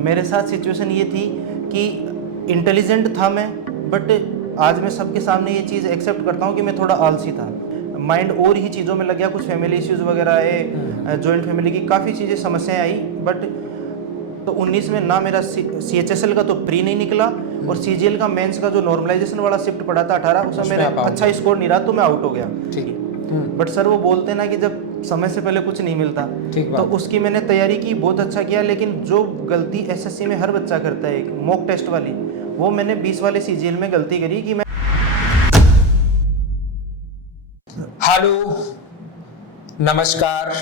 मेरे साथ सिचुएशन ये थी कि इंटेलिजेंट था मैं, बट आज मैं सबके सामने ये चीज़ एक्सेप्ट करता हूँ कि मैं थोड़ा आलसी था। माइंड और ही चीज़ों में लग गया, कुछ फैमिली इश्यूज़ वगैरह आए, जॉइंट फैमिली की काफ़ी चीज़ें समस्याएं आई। बट तो 19 में ना मेरा CHSL का तो प्री नहीं निकला, और CGL का मेंस का जो नॉर्मलाइजेशन वाला शिफ्ट पड़ा था 18, उसमें मेरा अच्छा स्कोर नहीं रहा, तो मैं आउट हो गया। ठीक। बट सर वो बोलते हैं ना कि जब समय से पहले कुछ नहीं मिलता, ठीक तो बात। उसकी मैंने तैयारी की, बहुत अच्छा किया। लेकिन जो गलती SSC में हर बच्चा करता है, एक मॉक टेस्ट वाली, वो मैंने 20 वाले CGL में गलती करी कि मैं हेलो, नमस्कार।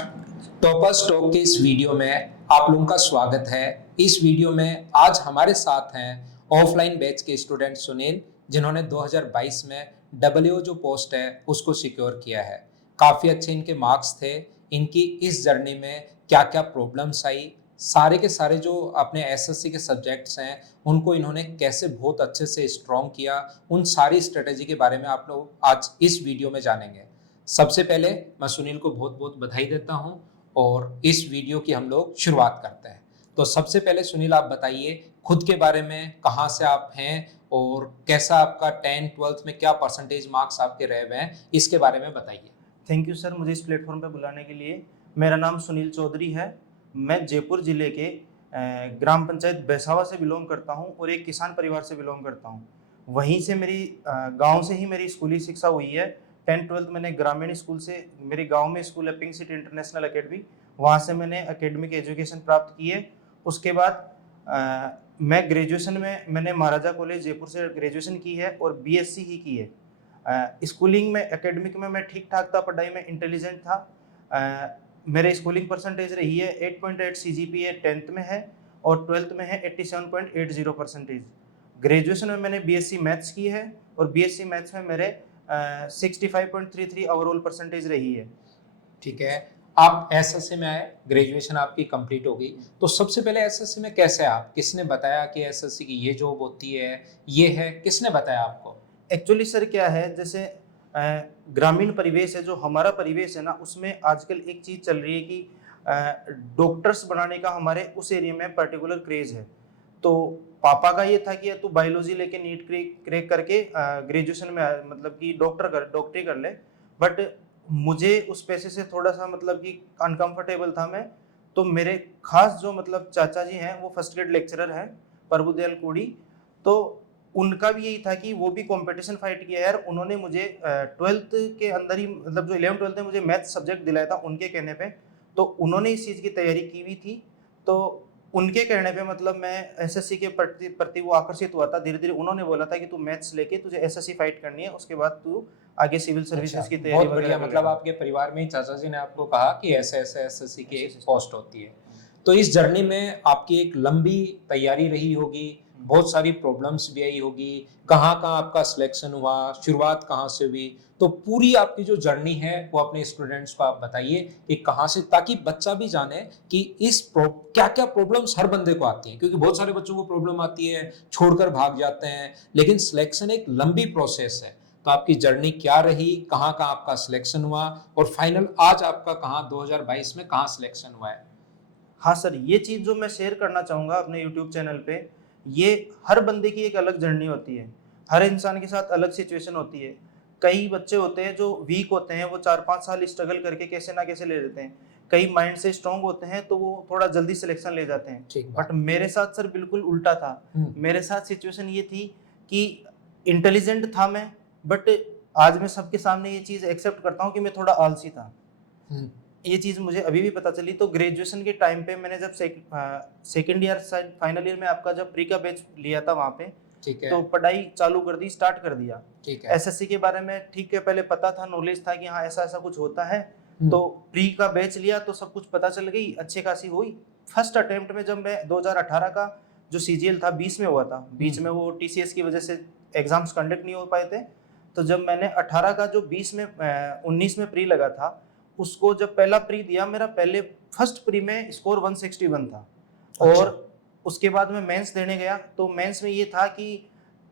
टॉपर्स टॉक के इस वीडियो में आप लोगों का स्वागत है। इस वीडियो में आज हमारे साथ हैं ऑफलाइन बैच के स्टूडेंट सुनील, जिन्होंने 2022 में WO जो पोस्ट है उसको सिक्योर किया है। काफ़ी अच्छे इनके मार्क्स थे। इनकी इस जर्नी में क्या क्या प्रॉब्लम्स आई, सारे के सारे जो अपने SSC के सब्जेक्ट्स हैं उनको इन्होंने कैसे बहुत अच्छे से स्ट्रॉन्ग किया, उन सारी स्ट्रेटेजी के बारे में आप लोग आज इस वीडियो में जानेंगे। सबसे पहले मैं सुनील को बहुत बहुत बधाई देता हूं और इस वीडियो की हम लोग शुरुआत करते हैं। तो सबसे पहले सुनील आप बताइए खुद के बारे में, कहां से आप हैं और कैसा आपका 10th 12th में क्या परसेंटेज मार्क्स आपके रहे हुए हैं, इसके बारे में बताइए। थैंक यू सर मुझे इस प्लेटफॉर्म पर बुलाने के लिए। मेरा नाम सुनील चौधरी है। मैं जयपुर जिले के ग्राम पंचायत बैसावा से बिलोंग करता हूं और एक किसान परिवार से बिलोंग करता हूं। वहीं से मेरी गांव से ही मेरी स्कूली शिक्षा हुई है। 10th 12th मैंने ग्रामीण स्कूल से, मेरे गांव में स्कूल है पिंक सिटी इंटरनेशनल एकेडमी, वहां से मैंने एकेडमिक एजुकेशन प्राप्त की है। उसके बाद मैं ग्रेजुएशन में मैंने महाराजा कॉलेज जयपुर से ग्रेजुएशन की है और BSc ही की है। स्कूलिंग में एकेडमिक में मैं ठीक ठाक था, पढ़ाई में इंटेलिजेंट था। मेरे स्कूलिंग परसेंटेज रही है 8.8 CGPA 10th में है और 12th में है 87.80 परसेंटेज। ग्रेजुएशन में मैंने BSc मैथ्स की है और BSc मैथ्स में मेरे 65.33 ओवरऑल परसेंटेज रही है। ठीक है, आप SSC में आए, ग्रेजुएशन आपकी कंप्लीट हो गई, तो सबसे पहले SSC में कैसे आप, किसने बताया कि SSC की ये जॉब होती है, ये है, किसने बताया आपको? एक्चुअली सर क्या है, जैसे ग्रामीण परिवेश है, जो हमारा परिवेश है ना, उसमें आजकल एक चीज़ चल रही है कि डॉक्टर्स बनाने का हमारे उस एरिया में पर्टिकुलर क्रेज है। तो पापा का ये था कि तू बायोलॉजी लेके नीट क्रैक करके ग्रेजुएशन में मतलब कि डॉक्टरी कर ले। बट मुझे उस पैसे से थोड़ा सा मतलब कि अनकंफर्टेबल था मैं। तो मेरे खास जो मतलब चाचा जी हैं, वो फर्स्ट ग्रेड लेक्चरर हैं, प्रभुदयाल कोड़ी। तो उनका भी यही था कि वो भी कंपटीशन फाइट किया यार। उन्होंने मुझे 12th के अंदर ही, मतलब जो 11th 12th में मुझे मैथ सब्जेक्ट दिलाया था उनके कहने पे, तो उन्होंने इस चीज़ की तैयारी की हुई थी। तो उनके कहने पे मतलब मैं SSC के प्रति वो आकर्षित हुआ था। धीरे धीरे उन्होंने बोला था कि तू मैथ्स लेके तुझे SSC फाइट करनी है, उसके बाद तू आगे सिविल सर्विसेज की तैयारी बहुत बढ़िया। मतलब आपके परिवार में ही चाचा जी ने आपको कहा कि ऐसे ऐसे SSC की एक पोस्ट होती है। तो इस जर्नी में आपकी एक लंबी तैयारी रही होगी, बहुत सारी प्रॉब्लम्स भी आई होगी, कहाँ कहाँ आपका सिलेक्शन हुआ, शुरुआत कहाँ से हुई, तो पूरी आपकी जो जर्नी है वो अपने स्टूडेंट्स को आप बताइए कि कहाँ से, ताकि बच्चा भी जाने कि क्या क्या प्रॉब्लम्स हर बंदे को आती हैं, क्योंकि बहुत सारे बच्चों को प्रॉब्लम आती है, छोड़कर भाग जाते हैं, लेकिन सिलेक्शन एक लंबी प्रोसेस है। तो आपकी जर्नी क्या रही, कहाँ कहाँ आपका सिलेक्शन हुआ और फाइनल आज आपका कहाँ 2022 में कहाँ सिलेक्शन हुआ है? हाँ सर, ये चीज़ जो मैं शेयर करना चाहूँगा अपने यूट्यूब चैनल पे, ये हर बंदे की एक अलग जर्नी होती है। हर इंसान के साथ अलग सिचुएशन होती है। कई बच्चे होते हैं जो वीक होते हैं, वो 4-5 साल स्ट्रगल करके कैसे ना कैसे ले लेते हैं। कई माइंड से स्ट्रांग होते हैं तो वो थोड़ा जल्दी सिलेक्शन ले जाते हैं। बट मेरे साथ सर बिल्कुल उल्टा था। मेरे साथ सिचुएशन ये थी कि इंटेलिजेंट था मैं, बट आज मैं सबके सामने ये चीज़ एक्सेप्ट करता हूँ कि मैं थोड़ा आलसी था। ये चीज़ मुझे अभी भी पता चली। तो ग्रेजुएशन के टाइम पे मैंने जब सेकेंड ईयर फाइनल ईयर में आपका जब प्री का बैच लिया था वहाँ पे, तो पढ़ाई चालू कर दी, स्टार्ट कर दिया। SSC के बारे में ठीक है पहले पता था, नॉलेज था कि हाँ ऐसा ऐसा कुछ होता है। तो प्री का बैच लिया तो सब कुछ पता चल गई, अच्छी खासी हुई। फर्स्ट अटेम्प्ट में जब मैं 2018 का जो CGL था 20 में हुआ था, बीच में वो TCS की वजह से एग्जाम्स कंडक्ट नहीं हो पाए थे। तो जब मैंने 18 का जो 19 में प्री लगा था, उसको जब पहला प्री दिया, मेरा पहले फर्स्ट प्री में स्कोर 161 था। और उसके बाद मैं मेंस देने गया, तो मेंस में ये था कि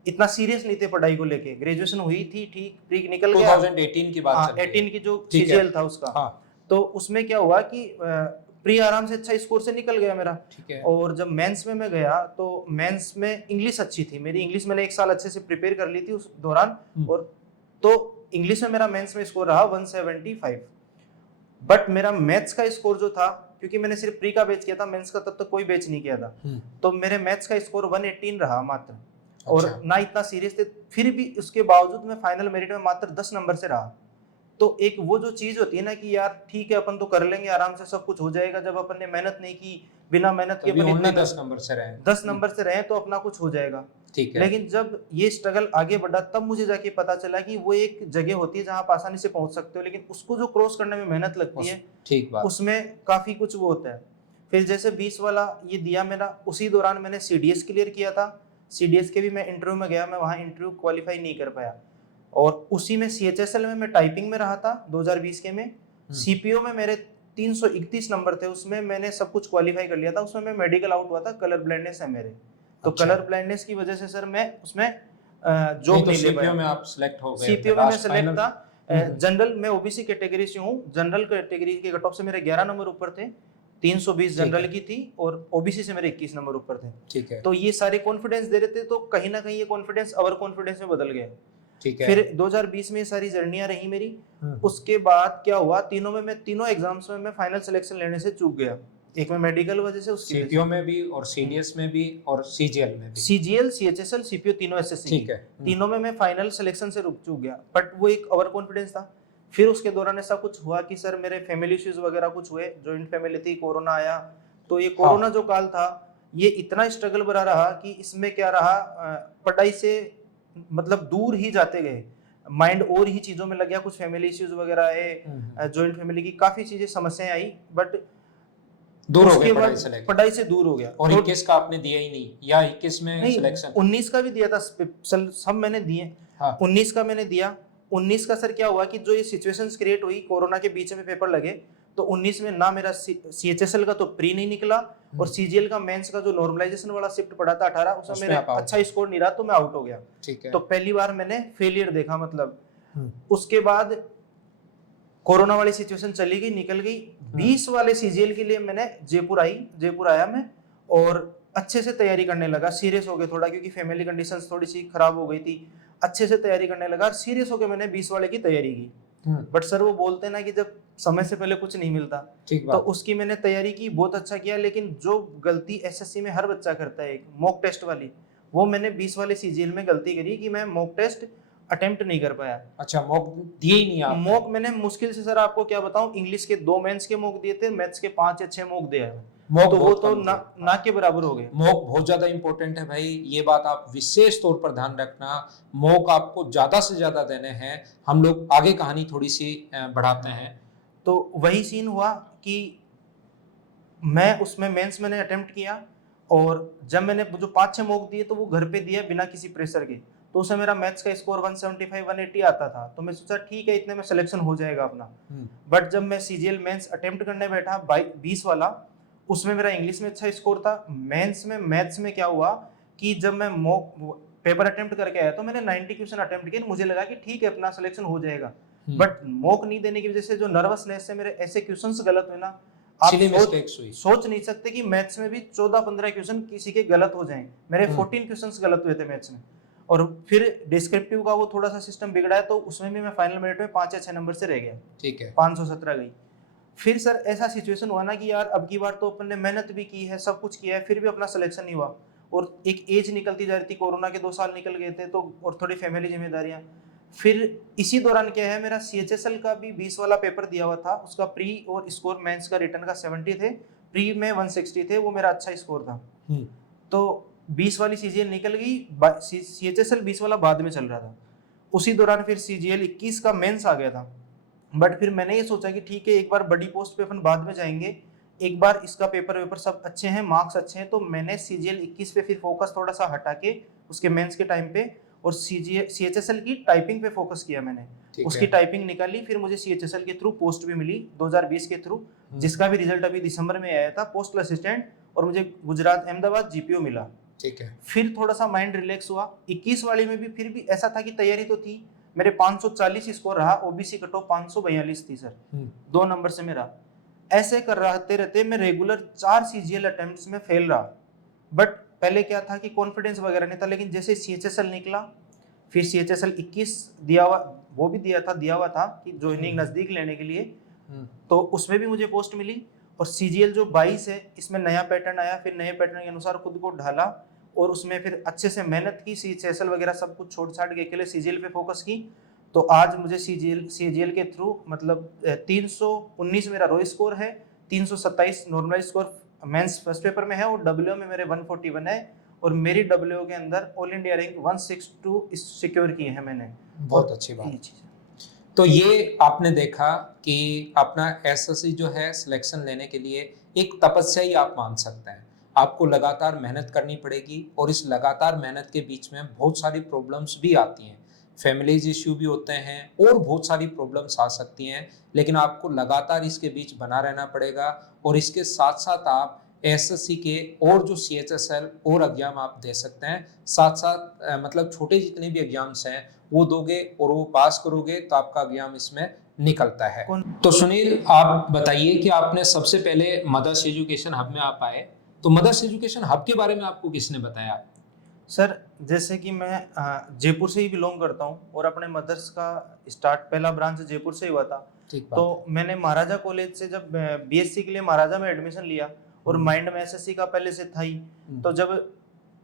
इतना सीरियस नहीं थे पढ़ाई को लेके। ग्रेजुएशन हुई थी, ठीक, प्री निकल गया। 2018 की बात चल रही है। 18 की जो CGL था उसका। तो उसमें क्या हुआ कि प्री आराम से अच्छा स्कोर से निकल गया मेरा। ठीक है। और जब मेंस में मैं गया तो मेंस में इंग्लिश अच्छी थी मेरी, इंग्लिश मैंने 1 साल अच्छे से प्रिपेयर कर ली थी उस दौरान। और तो इंग्लिश में मेरा मेंस में स्कोर रहा 175। बट मेरा मैथ्स का स्कोर जो था, क्योंकि मैंने सिर्फ प्री का बैच किया था, मेंस का तब तक कोई बैच नहीं किया था, तो मेरे मैथ्स का स्कोर 118 रहा मात्र। और ना इतना सीरियस थे, फिर भी उसके बावजूद मैं फाइनल मेरिट में मात्र 10 नंबर से रहा। तो एक वो जो चीज होती है ना कि यार ठीक है अपन तो कर लेंगे आराम से, सब कुछ हो जाएगा, जब अपन ने मेहनत नहीं की, बिना मेहनत के अपन इतने 10 नंबर से रहे, 10 नंबर से रहे तो अपना कुछ हो जाएगा। ठीक है। लेकिन जब ये स्ट्रगल आगे बढ़ा तब मुझे जाके पता चला कि वो एक जगह होती है जहां आप आसानी से पहुंच सकते हो, लेकिन उसको जो क्रॉस करने में मेहनत लगती है, ठीक बात, उसमें काफी कुछ वो होता है। फिर जैसे 20 वाला ये दिया मेरा, उसी दौरान मैंने सीडीएस क्लियर किया था। सीडीएस के भी मैं इंटरव्यू में गया, मैं वहां इंटरव्यू क्वालिफाई नहीं कर पाया। और उसी में सीएचएसएल में मैं टाइपिंग में रहा था 2020 के में। सीपीओ में मेरे 331 नंबर थे, उसमें मैंने सब कुछ क्वालिफाई कर लिया था। उसमें मैं मेडिकल आउट हुआ था, कलर ब्लाइंडनेस है मेरे, तो कलर ब्लाइंडनेस की वजह से सर मैं उसमें जॉब नहीं ले पाया। में आप सिलेक्ट हो गए, सीपीओ में मैं सिलेक्ट था। जनरल में ओबीसी कैटेगरी से हूँ, जनरल कैटेगरी के कट ऑफ से मेरे 11 नंबर ऊपर थे, 320 जनरल की थी, और ओबीसी से मेरे 21 नंबर ऊपर थे। ठीक है। तो ये सारे कॉन्फिडेंस दे रहे थे, तो कहीं ना कहीं ये कॉन्फिडेंस ओवर कॉन्फिडेंस में बदल गया। ठीक है। फिर 2020 में ये सारी जर्नियां रही मेरी। उसके बाद क्या हुआ, तीनों एग्जाम्स में मैं फाइनल सिलेक्शन लेने से चूक गया। एक में मेडिकल वजह से, उसकी सीपीओ में भी और सीडीएस में भी और सीजीएल में भी, सीजीएल सीएचएसएल सीपीओ तीनों एसएससी, ठीक है, तीनों में मैं फाइनल सिलेक्शन से रुक चूक गया। बट वो एक ओवर कॉन्फिडेंस था। फिर उसके दौरान ऐसा कुछ हुआ कि सर मेरे फैमिली इश्यूज वगैरह कुछ हुए, जॉइंट फैमिली थी, कोरोना आया। तो ये कोरोना जो काल था, ये इतना स्ट्रगल भरा रहा कि इसमें क्या रहा, पढ़ाई से मतलब दूर ही जाते गए, माइंड और ही चीजों में लग गया। कुछ फैमिली इश्यूज वगैरह आए, जॉइंट फैमिली की काफी चीजें समस्याएं आई, बट दूर हो गए पढ़ाई से दूर हो गया। और 21 का आपने दिया ही नहीं, या 21 में सिलेक्शन? 19 का भी दिया था, सब मैंने दिए। 19 का मैंने दिया। 19 का सर क्या हुआ कि जो ये सिचुएशंस क्रिएट हुई, कोरोना के बीच में पेपर लगे, तो 19 में ना मेरा सीएचएसएल का तो प्री नहीं निकला, और सीजीएल का मेंस का जो नॉर्मलाइजेशन वाला शिफ्ट पड़ा था 18, उसमें मेरा अच्छा स्कोर नहीं रहा, तो मैं आउट हो गया। ठीक है। तो पहली बार मैंने फेलियर देखा, मतलब उसके बाद कोरोना वाली सिचुएशन चली गई, निकल गई। 20 वाले सीजीएल के लिए मैंने जयपुर आया मैं, और अच्छे से तैयारी करने लगा। सीरियस हो गया थोड़ा, क्योंकि फैमिली कंडीशंस थोड़ी सी खराब हो गई थी। अच्छे से तैयारी करने लगा, सीरियस होकर मैंने 20 वाले की तैयारी की। बट सर वो बोलते ना कि जब समय से पहले कुछ नहीं मिलता, तो उसकी मैंने तैयारी की, बहुत अच्छा किया। लेकिन जो गलती एसएससी में हर बच्चा करता है, एक मॉक टेस्ट वाली, वो मैंने 20 वाले सीजीएल में गलती करी कि मैं मॉक टेस्ट अटेम्प्ट नहीं कर पाया। अच्छा, मॉक दिए ही नहीं आपने? मॉक मैंने मुश्किल से सर आपको क्या बताऊं, इंग्लिश के 2 मेंस के मॉक दिए थे, मैथ्स के 5 या 6 मॉक दिया है। मॉक तो वो तो ना के बराबर हो गए। मॉक बहुत ज्यादा इंपॉर्टेंट है भाई, ये बात आप विशेष तौर पर ध्यान रखना। मॉक आपको ज्यादा से ज्यादा देने हैं। हम लोग आगे कहानी थोड़ी सी बढ़ाते हैं। तो वही सीन हुआ कि मैं उसमें मेंस मैंने अटेम्प्ट किया, और जब मैंने जो 5-6 मॉक दिए तो वो घर पे दिया बिना किसी प्रेशर के, तो उसमें मेरा मैथ्स का स्कोर 175 180 आता था। तो मैं सोचा ठीक है, इतने में सिलेक्शन हो जाएगा अपना। बट जब मैं सीजीएल मेंस अटेम्प्ट करने बैठा 20 वाला, उसमें मेरा इंग्लिश में अच्छा स्कोर था। मेंस में मैथ्स में क्या हुआ कि जब मैं मॉक पेपर अटेम्प्ट करके आया तो मैंने 90 क्वेश्चन अटेम्प्ट किए, मुझे लगा कि ठीक है अपना सिलेक्शन हो जाएगा। बट मॉक नहीं देने की वजह से जो नर्वसनेस से मेरे ऐसे क्वेश्चंस गलत हुए ना, आप सोच नहीं सकते कि मैथ्स में भी 14-15 क्वेश्चन किसी के गलत हो जाएं। मेरे 14 क्वेश्चंस गलत हुए थे मैथ्स में। और फिर डिस्क्रिप्टिव का वो थोड़ा सा सिस्टम बिगड़ा है, तो उसमें भी मैं फाइनल मेरिट में 5 या 6 नंबर से रह गया। ठीक है। 517 गई। फिर सर ऐसा सिचुएशन हुआ ना कि यार अब की बार तो अपन ने मेहनत भी की है, सब कुछ किया है, फिर भी अपना सिलेक्शन नहीं हुआ। और एक एज निकलती जा रही थी, कोरोना के 2 साल निकल गए थे, तो और थोड़ी फैमिली जिम्मेदारियां। फिर इसी दौरान क्या है, मेरा सीएचएसएल का भी 20 वाला पेपर दिया हुआ था, उसका प्री और स्कोर मेंस का रिटर्न का 70 थे, प्री में 160 थे, वो मेरा अच्छा स्कोर था। तो 20 वाली सीजीएल निकल गई, सीएचएसएल 20 वाला बाद में चल रहा था। उसी दौरान फिर सीजीएल 21 का मेंस आ गया था। बट फिर मैंने ये सोचा कि ठीक है, एक बार बड़ी पोस्ट पे अपन बाद में जाएंगे, एक बार इसका पेपर सब अच्छे हैं, मार्क्स अच्छे हैं, तो मैंने सीजीएल 21 पे फिर फोकस थोड़ा सा हटा के उसके मेंस के टाइम पे, और सीएचएसएल की टाइपिंग पे फोकस किया मैंने। उसकी टाइपिंग निकाली, फिर मुझे सीएचएसएल के थ्रू पोस्ट भी मिली 2020 के थ्रू, जिसका भी रिजल्ट अभी दिसंबर में आया था, पोस्टल असिस्टेंट, और मुझे गुजरात अहमदाबाद जीपीओ मिला। ठीक है। फिर थोड़ा सा माइंड रिलैक्स हुआ। 21 वाले में भी फिर भी ऐसा था कि तैयारी तो थी, मेरे 540 स्कोर रहा, ओबीसी कट ऑफ 542 थी सर, 2 नंबर से मेरा। ऐसे कर रहते रहते मैं रेगुलर 4 CGL अटेम्प्ट्स में फेल रहा। बट पहले क्या था कि कॉन्फिडेंस वगैरह नहीं था, लेकिन जैसे CHSL निकला, फिर CHSL 21 दिया हुआ, वो भी दिया हुआ था कि ज्वाइनिंग नज़दीक लेने के लिए, तो उसमें भी मुझे पोस्ट मिली। और CGL जो 22 है, इसमें नया पैटर्न आया, फिर नए पैटर्न के अनुसार खुद को ढाला और उसमें फिर अच्छे से मेहनत की, CHSL वगैरह सब कुछ छोड़ छाड़ के अकेले CGL पे फोकस की। तो आज मुझे CGL के थ्रू मतलब 319 मेरा रो स्कोर है, 327 normal score mains first paper में है, और WO में मेरे 141 है, और मेरी WO के अंदर ऑल इंडिया रैंक 162 सिक्योर की है मैंने। बहुत अच्छी बात। तो ये आपने देखा कि अपना SSC जो है सिलेक्शन लेने के लिए एक तपस्या ही आप मान सकते हैं। आपको लगातार मेहनत करनी पड़ेगी और इस लगातार मेहनत के बीच में बहुत सारी प्रॉब्लम्स भी आती हैं, फैमिलीज इश्यू भी होते हैं और बहुत सारी प्रॉब्लम्स आ सकती हैं, लेकिन आपको लगातार इसके बीच बना रहना पड़ेगा। और इसके साथ साथ आप SSC के और जो CHSL और एग्जाम आप दे सकते हैं, साथ साथ मतलब छोटे जितने भी एग्जाम्स हैं वो दोगे और वो पास करोगे तो आपका एग्जाम इसमें निकलता है। तो सुनील, आप बताइए कि आपने सबसे पहले मदर्स एजुकेशन हब में आप आए, तो मदर्स एजुकेशन हब के बारे में आपको किसने बताया? सर, जैसे कि मैं जयपुर से ही बिलोंग करता हूँ और अपने मदर्स का स्टार्ट पहला ब्रांच जयपुर से ही हुआ था। तो मैंने महाराजा कॉलेज से जब BSc के लिए महाराजा में एडमिशन लिया, और माइंड में SSC का पहले से था ही, तो जब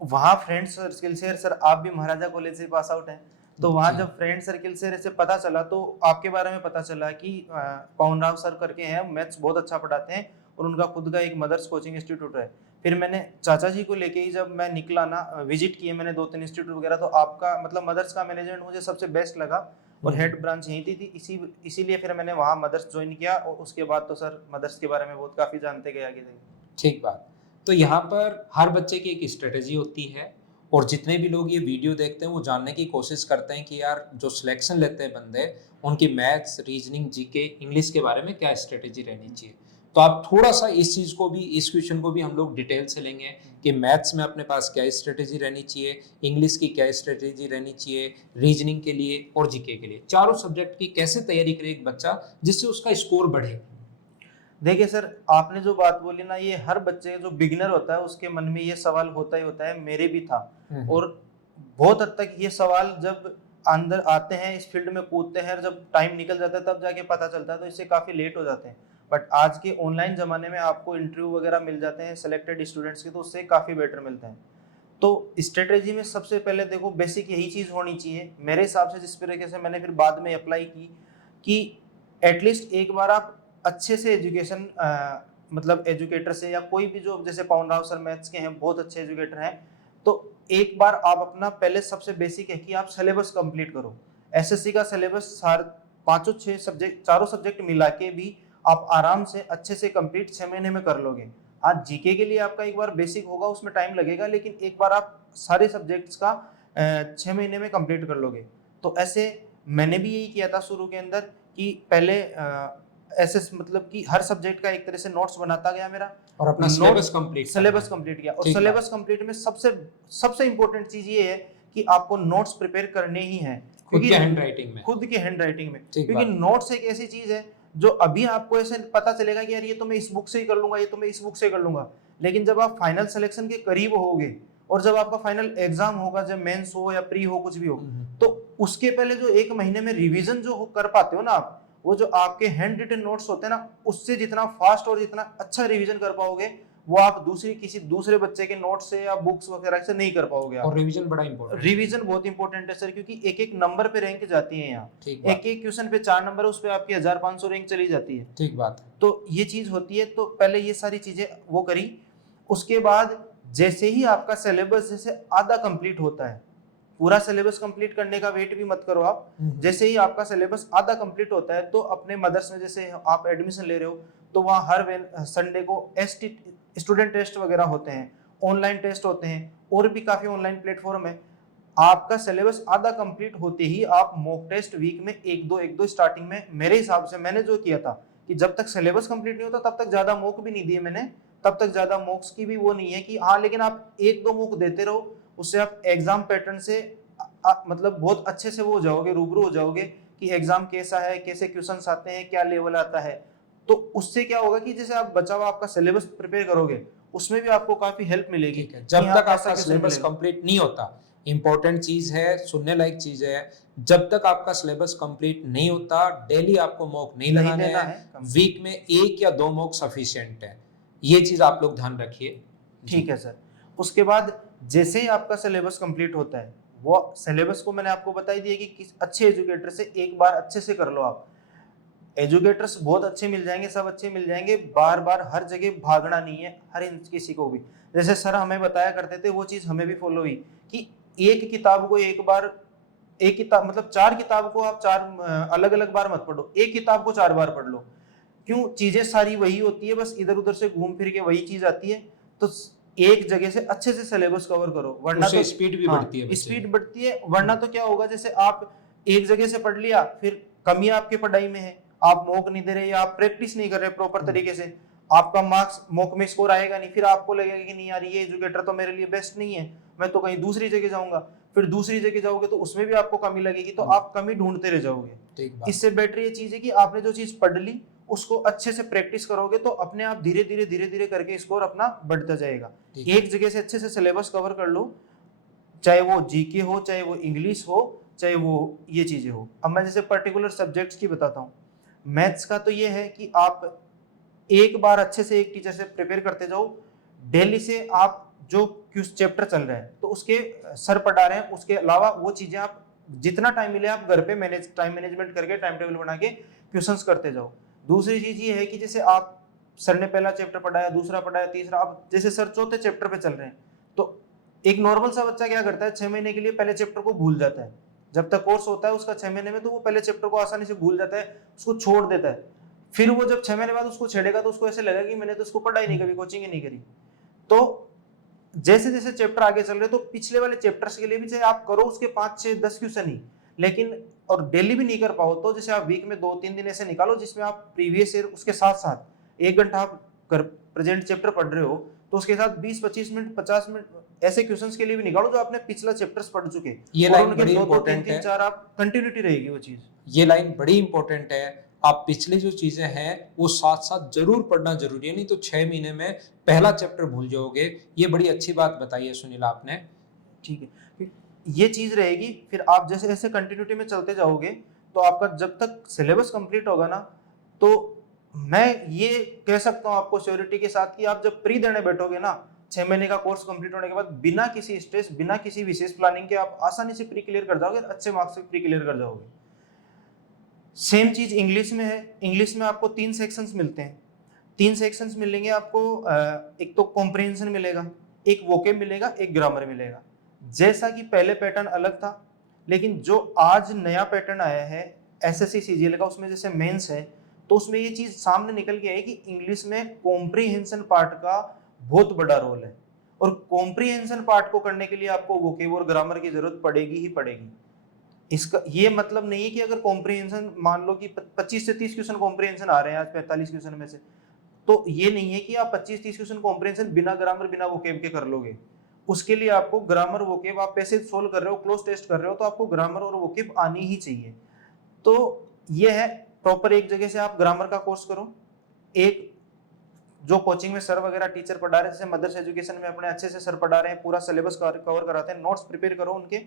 वहाँ फ्रेंड सर्किल से, सर आप भी महाराजा कॉलेज से पास आउट हैं, तो वहाँ जब फ्रेंड सर्किल से ऐसे पता चला, तो आपके बारे में पता चला कि पवन राव सर करके हैं, मैथ्स बहुत अच्छा पढ़ाते हैं और उनका खुद का एक मदर्स कोचिंग इंस्टीट्यूट है। फिर मैंने चाचा जी को लेके ही जब मैं निकला ना, विजिट किए मैंने 2-3 इंस्टीट्यूट वगैरह, तो आपका मतलब मदर्स का मैनेजमेंट मुझे सबसे बेस्ट लगा और हेड ब्रांच यहीं थी इसीलिए फिर मैंने वहाँ मदर्स ज्वाइन किया, और उसके बाद तो सर मदर्स के बारे में बहुत काफ़ी जानते गए आगे तक। ठीक बात। तो यहाँ पर हर बच्चे की एक स्ट्रेटेजी होती है, और जितने भी लोग ये वीडियो देखते हैं वो जानने की कोशिश करते हैं कि यार जो सिलेक्शन लेते हैं बंदे, उनकी मैथ्स, रीजनिंग, जीके, इंग्लिश के बारे में क्या स्ट्रेटेजी रहनी चाहिए। तो आप थोड़ा सा इस चीज़ को भी, इस क्वेश्चन को भी हम लोग डिटेल से लेंगे कि मैथ्स में अपने पास क्या स्ट्रेटेजी रहनी चाहिए, इंग्लिश की क्या स्ट्रेटेजी रहनी चाहिए, रीजनिंग के लिए और जीके के लिए, चारों सब्जेक्ट की कैसे तैयारी करे एक बच्चा जिससे उसका स्कोर बढ़े। देखिए सर, आपने जो बात बोली ना, ये हर बच्चे जो बिगिनर होता है उसके मन में ये सवाल होता ही होता है, मेरे भी था। और बहुत हद तक ये सवाल जब अंदर आते हैं, इस फील्ड में कूदते हैं, जब टाइम निकल जाता है तब जाके पता चलता है, तो इससे काफ़ी लेट हो जाते हैं। बट आज के ऑनलाइन ज़माने में आपको इंटरव्यू वगैरह मिल जाते हैं सेलेक्टेड स्टूडेंट्स के, तो उससे काफ़ी बेटर मिलते हैं। तो स्ट्रेटेजी में सबसे पहले देखो, बेसिक यही चीज़ होनी चाहिए मेरे हिसाब से, जिस तरीके से मैंने फिर बाद में अप्लाई की, कि एटलीस्ट एक बार आप अच्छे से एजुकेशन मतलब एजुकेटर से, या कोई भी जो जैसे पवन राव सर मैथ्स के हैं, बहुत अच्छे एजुकेटर हैं, तो एक बार आप अपना पहले सबसे बेसिक है कि आप सिलेबस कंप्लीट करो। SSC का सिलेबस पाँचों 6 सब्जेक्ट, चारों सब्जेक्ट मिला के भी आप आराम से अच्छे से कंप्लीट 6 महीने में कर लोगे। आज जीके के लिए आपका एक बार बेसिक होगा, उसमें टाइम लगेगा, लेकिन एक बार आप सारे सब्जेक्ट्स का 6 महीने में कंप्लीट कर लोगे। तो ऐसे मैंने भी यही किया था शुरू के अंदर, कि पहले ऐसे मतलब कि हर सब्जेक्ट का एक तरह से नोट्स बनाता गया मेरा, और अपना सिलेबस कंप्लीट किया। और सिलेबस कंप्लीट में सबसे इंपॉर्टेंट चीज ये है कि आपको नोट्स प्रिपेयर करने ही हैं, खुद के हैंड राइटिंग में, क्योंकि नोट्स एक ऐसी चीज है जो अभी आपको ऐसे पता चलेगा कि यार ये तो मैं इस बुक से ही कर लूंगा, ये तो मैं इस बुक से कर लूंगा, लेकिन जब आप फाइनल सिलेक्शन के करीब होगे और जब आपका फाइनल एग्जाम होगा, जब मेंस हो या प्री हो, कुछ भी हो, तो उसके पहले जो 1 महीने में रिवीजन जो कर पाते हो ना आप, वो जो आपके हैंड रिटन नोट्स होते हैं ना, उससे जितना फास्ट और जितना अच्छा रिवीजन कर पाओगे, वो आप किसी दूसरे बच्चे के नोट्स से या बुक्स वगैरह से नहीं कर पाओगे। और रिवीजन बड़ा इंपॉर्टेंट, रिवीजन बहुत इंपॉर्टेंट है सर, क्योंकि एक एक नंबर पे रैंक जाती है यहाँ, एक एक क्वेश्चन पे 4 नंबर है, उस पे आपकी 1500 रैंक चली जाती है। ठीक बात है। तो ये चीज होती है, तो पहले ये सारी चीजें वो करी। उसके बाद जैसे ही आपका सिलेबस जैसे आधा कंप्लीट होता है, पूरा सिलेबस कंप्लीट करने का वेट भी मत करो आप, जैसे ही आपका सिलेबस आधा कंप्लीट होता है, तो अपने मदर्स में जैसे आप एडमिशन ले रहे हो, तो वहाँ हर संडे को स्टूडेंट टेस्ट वगैरह होते हैं, ऑनलाइन टेस्ट होते हैं, और भी काफी ऑनलाइन प्लेटफॉर्म है। आपका सिलेबस आधा कंप्लीट होते ही आप मॉक टेस्ट वीक में एक दो स्टार्टिंग में, मेरे हिसाब से मैंने जो किया था कि जब तक सिलेबस कंप्लीट नहीं होता तब तक ज्यादा मॉक भी नहीं दिए मैंने, तब तक ज्यादा मॉक्स की भी वो नहीं है कि हाँ, लेकिन आप 1-2 मॉक देते रहो, उससे आप एग्जाम पैटर्न से मतलब बहुत अच्छे से वो हो जाओगे, रूबरू हो जाओगे कि एग्जाम कैसा है, कैसे क्वेश्चंस आते हैं, क्या लेवल आता है। तो उससे क्या होगा कि जैसे आप बचा हुआ आपका सिलेबस प्रिपेयर करोगे उसमें भी आपको काफी हेल्प मिलेगी। ठीक है, जब कि हाँ, तक कैसा आपका क्वेश्चन सिलेबस मिलेगा। कंप्लीट नहीं होता, इंपॉर्टेंट चीज है, सुनने लायक चीज है, जब तक आपका सिलेबस कंप्लीट नहीं होता डेली आपको मॉक नहीं नहीं लगाने देना हैं। है complete। वीक में 1 या 2 मॉक सफिशिएंट है, ये चीज आप लोग ध्यान रखिए। ठीक है सर। उसके बाद जैसे ही आपका सिलेबस कंप्लीट होता है, वो सिलेबस को मैंने आपको बता ही दिया कि किस अच्छे एजुकेटर से एक बार अच्छे से कर लो आप। एजुकेटर्स बहुत अच्छे मिल जाएंगे, सब अच्छे मिल जाएंगे, बार बार हर जगह भागना नहीं है हर किसी को भी। जैसे सर हमें बताया करते थे वो चीज हमें भी फॉलो हुई कि एक किताब को एक बार, एक किताब मतलब 4 किताब को आप 4 अलग अलग बार मत पढ़ो, एक किताब को 4 बार पढ़ लो। क्यों? चीजें सारी वही होती है, बस इधर उधर से घूम फिर के वही चीज आती है। तो एक जगह से अच्छे से सिलेबस कवर करो, वरना उससे तो स्पीड भी हाँ बढ़ती है बच्चे स्पीड की। बढ़ती है। वरना तो क्या होगा, जैसे आप एक जगह से पढ़ लिया, फिर कमी आपके पढ़ाई में है, आप मॉक नहीं दे रहे या आप प्रैक्टिस नहीं कर रहे प्रॉपर तरीके से, आपका मार्क्स मॉक में स्कोर आएगा नहीं। फिर आपको लगेगा कि नहीं यार ये एजुकेटर तो मेरे लिए बेस्ट नहीं है, मैं तो कहीं दूसरी जगह जाऊंगा। फिर दूसरी जगह जाओगे तो उसमें भी आपको कमी लगेगी, तो आप कमी ढूंढते रह जाओगे। ठीक बात। इससे बेटर ये चीज है कि आपने जो चीज पढ़ ली उसको अच्छे से प्रैक्टिस करोगे तो अपने आप धीरे धीरे करके स्कोर अपना बढ़ता जाएगा। ठीक है। एक जगह से अच्छे से सिलेबस कवर कर लो, चाहे वो जीके हो, चाहे वो इंग्लिश हो, चाहे वो ये चीजें हो। अब मैं जैसे पर्टिकुलर सब्जेक्ट्स की बताता हूँ। मैथ्स का तो ये है कि आप एक बार अच्छे से एक टीचर से प्रिपेयर करते जाओ। डेली से आप जो क्यूज चैप्टर चल रहे हैं तो उसके सर पढ़ा रहे हैं, उसके अलावा वो चीजें आप जितना टाइम मिले आप घर पे टाइम मैनेजमेंट करके टाइम टेबल बना के क्वेश्चंस करते जाओ। दूसरी चीज ये है कि जैसे आप सर ने पहला चैप्टर पढ़ाया, दूसरा पढ़ाया, तीसरा, अब जैसे सर चौथे चैप्टर पे चल रहे हैं तो एक नॉर्मल सा बच्चा क्या करता है, 6 महीने के लिए पहले चैप्टर को भूल जाता है। जब तक कोर्स होता है उसका 6 महीने में, तो वो पहले चैप्टर को आसानी से भूल जाता है, उसको छोड़ देता है। फिर वो जब 6 महीने बाद उसको छेड़ेगा तो उसको ऐसे लगेगा कि मैंने तो उसको पढ़ा ही नहीं, कभी कोचिंग ही नहीं करी। तो जैसे जैसे चैप्टर आगे चल रहे तो पिछले वाले चैप्टर्स के लिए भी चाहे आप करो उसके 5 6 10 क्वेश्चन ही, लेकिन और डेली भी नहीं कर पाओ तो जैसे आप वीक में 2 3 दिन ऐसे निकालो जिसमें आप प्रीवियस ईयर उसके साथ साथ 1 घंटा आप प्रेजेंट चैप्टर पढ़ रहे हो तो उसके साथ 20 25 मिनट 50 मिनट ऐसे क्वेश्चंस के लिए भी निकालो जो आपने पिछला चैप्टर्स पढ़ चुके। ये और लाइन उनके बड़ी 2 2 3 इंपॉर्टेंट 3 है। 4 आप कंटिन्यूटी रहेगी वो चीज। ये लाइन बड़ी इंपॉर्टेंट है। आप पिछली जो चीजें हैं वो साथ साथ जरूर पढ़ना जरूरी है, नहीं तो 6 महीने में पहला चैप्टर भूल जाओगे। ये बड़ी अच्छी बात बताई है सुनील आपने। ठीक है, ये चीज रहेगी। फिर आप जैसे ऐसे कंटिन्यूटी में चलते जाओगे तो आपका जब तक सिलेबस कंप्लीट होगा ना, तो मैं ये कह सकता हूँ आपको श्योरिटी के साथ कि आप जब प्री देने बैठोगे ना 6 महीने का कोर्स कंप्लीट होने के बाद, बिना किसी स्ट्रेस बिना किसी विशेष प्लानिंग के आप आसानी से प्री क्लियर कर जाओगे, अच्छे मार्क्स से प्री क्लियर कर जाओगे। सेम चीज इंग्लिश में है। इंग्लिश में आपको 3 सेक्शंस मिलते हैं। 3 सेक्शंस मिलेंगे आपको। एक तो कॉम्प्रिहेंशन मिलेगा, एक वोकेब मिलेगा, एक ग्रामर मिलेगा। जैसा कि पहले पैटर्न अलग था, लेकिन जो आज नया पैटर्न आया है एसएससी सीजीएल का, उसमें जैसे मेंस है तो उसमें ये चीज सामने निकल के आई कि इंग्लिश में कॉम्प्रिहेंशन पार्ट का बहुत बड़ा रोल है, और कॉम्प्रिहेंशन पार्ट को करने के लिए आपको वोकेब और ग्रामर की जरूरत पड़ेगी ही पड़ेगी। इसका ये मतलब नहीं है कि अगर कॉम्प्रिहेंशन मान लो कि 25 से 30 क्वेश्चन कॉम्प्रिहेंशन आ रहे हैं आज 45 क्वेश्चन में से, तो ये नहीं है कि आप 25 30 क्वेश्चन कॉम्प्रिहेंशन बिना ग्रामर बिना वोकेब के कर लोगे। उसके लिए आपको ग्रामर वोकेब, आप पैसेज सोल्व कर रहे हो, क्लोज टेस्ट कर रहे हो, तो आपको ग्रामर और वोकेब आनी ही चाहिए। तो ये है प्रॉपर एक जगह से आप ग्रामर का कोर्स करो। एक जो कोचिंग में सर वगैरह टीचर पढ़ा रहे हैं, जैसे मदर्स एजुकेशन में अपने अच्छे से सर पढ़ा रहे हैं, पूरा सिलेबस कवर कराते हैं, नोट्स प्रिपेयर करो उनके,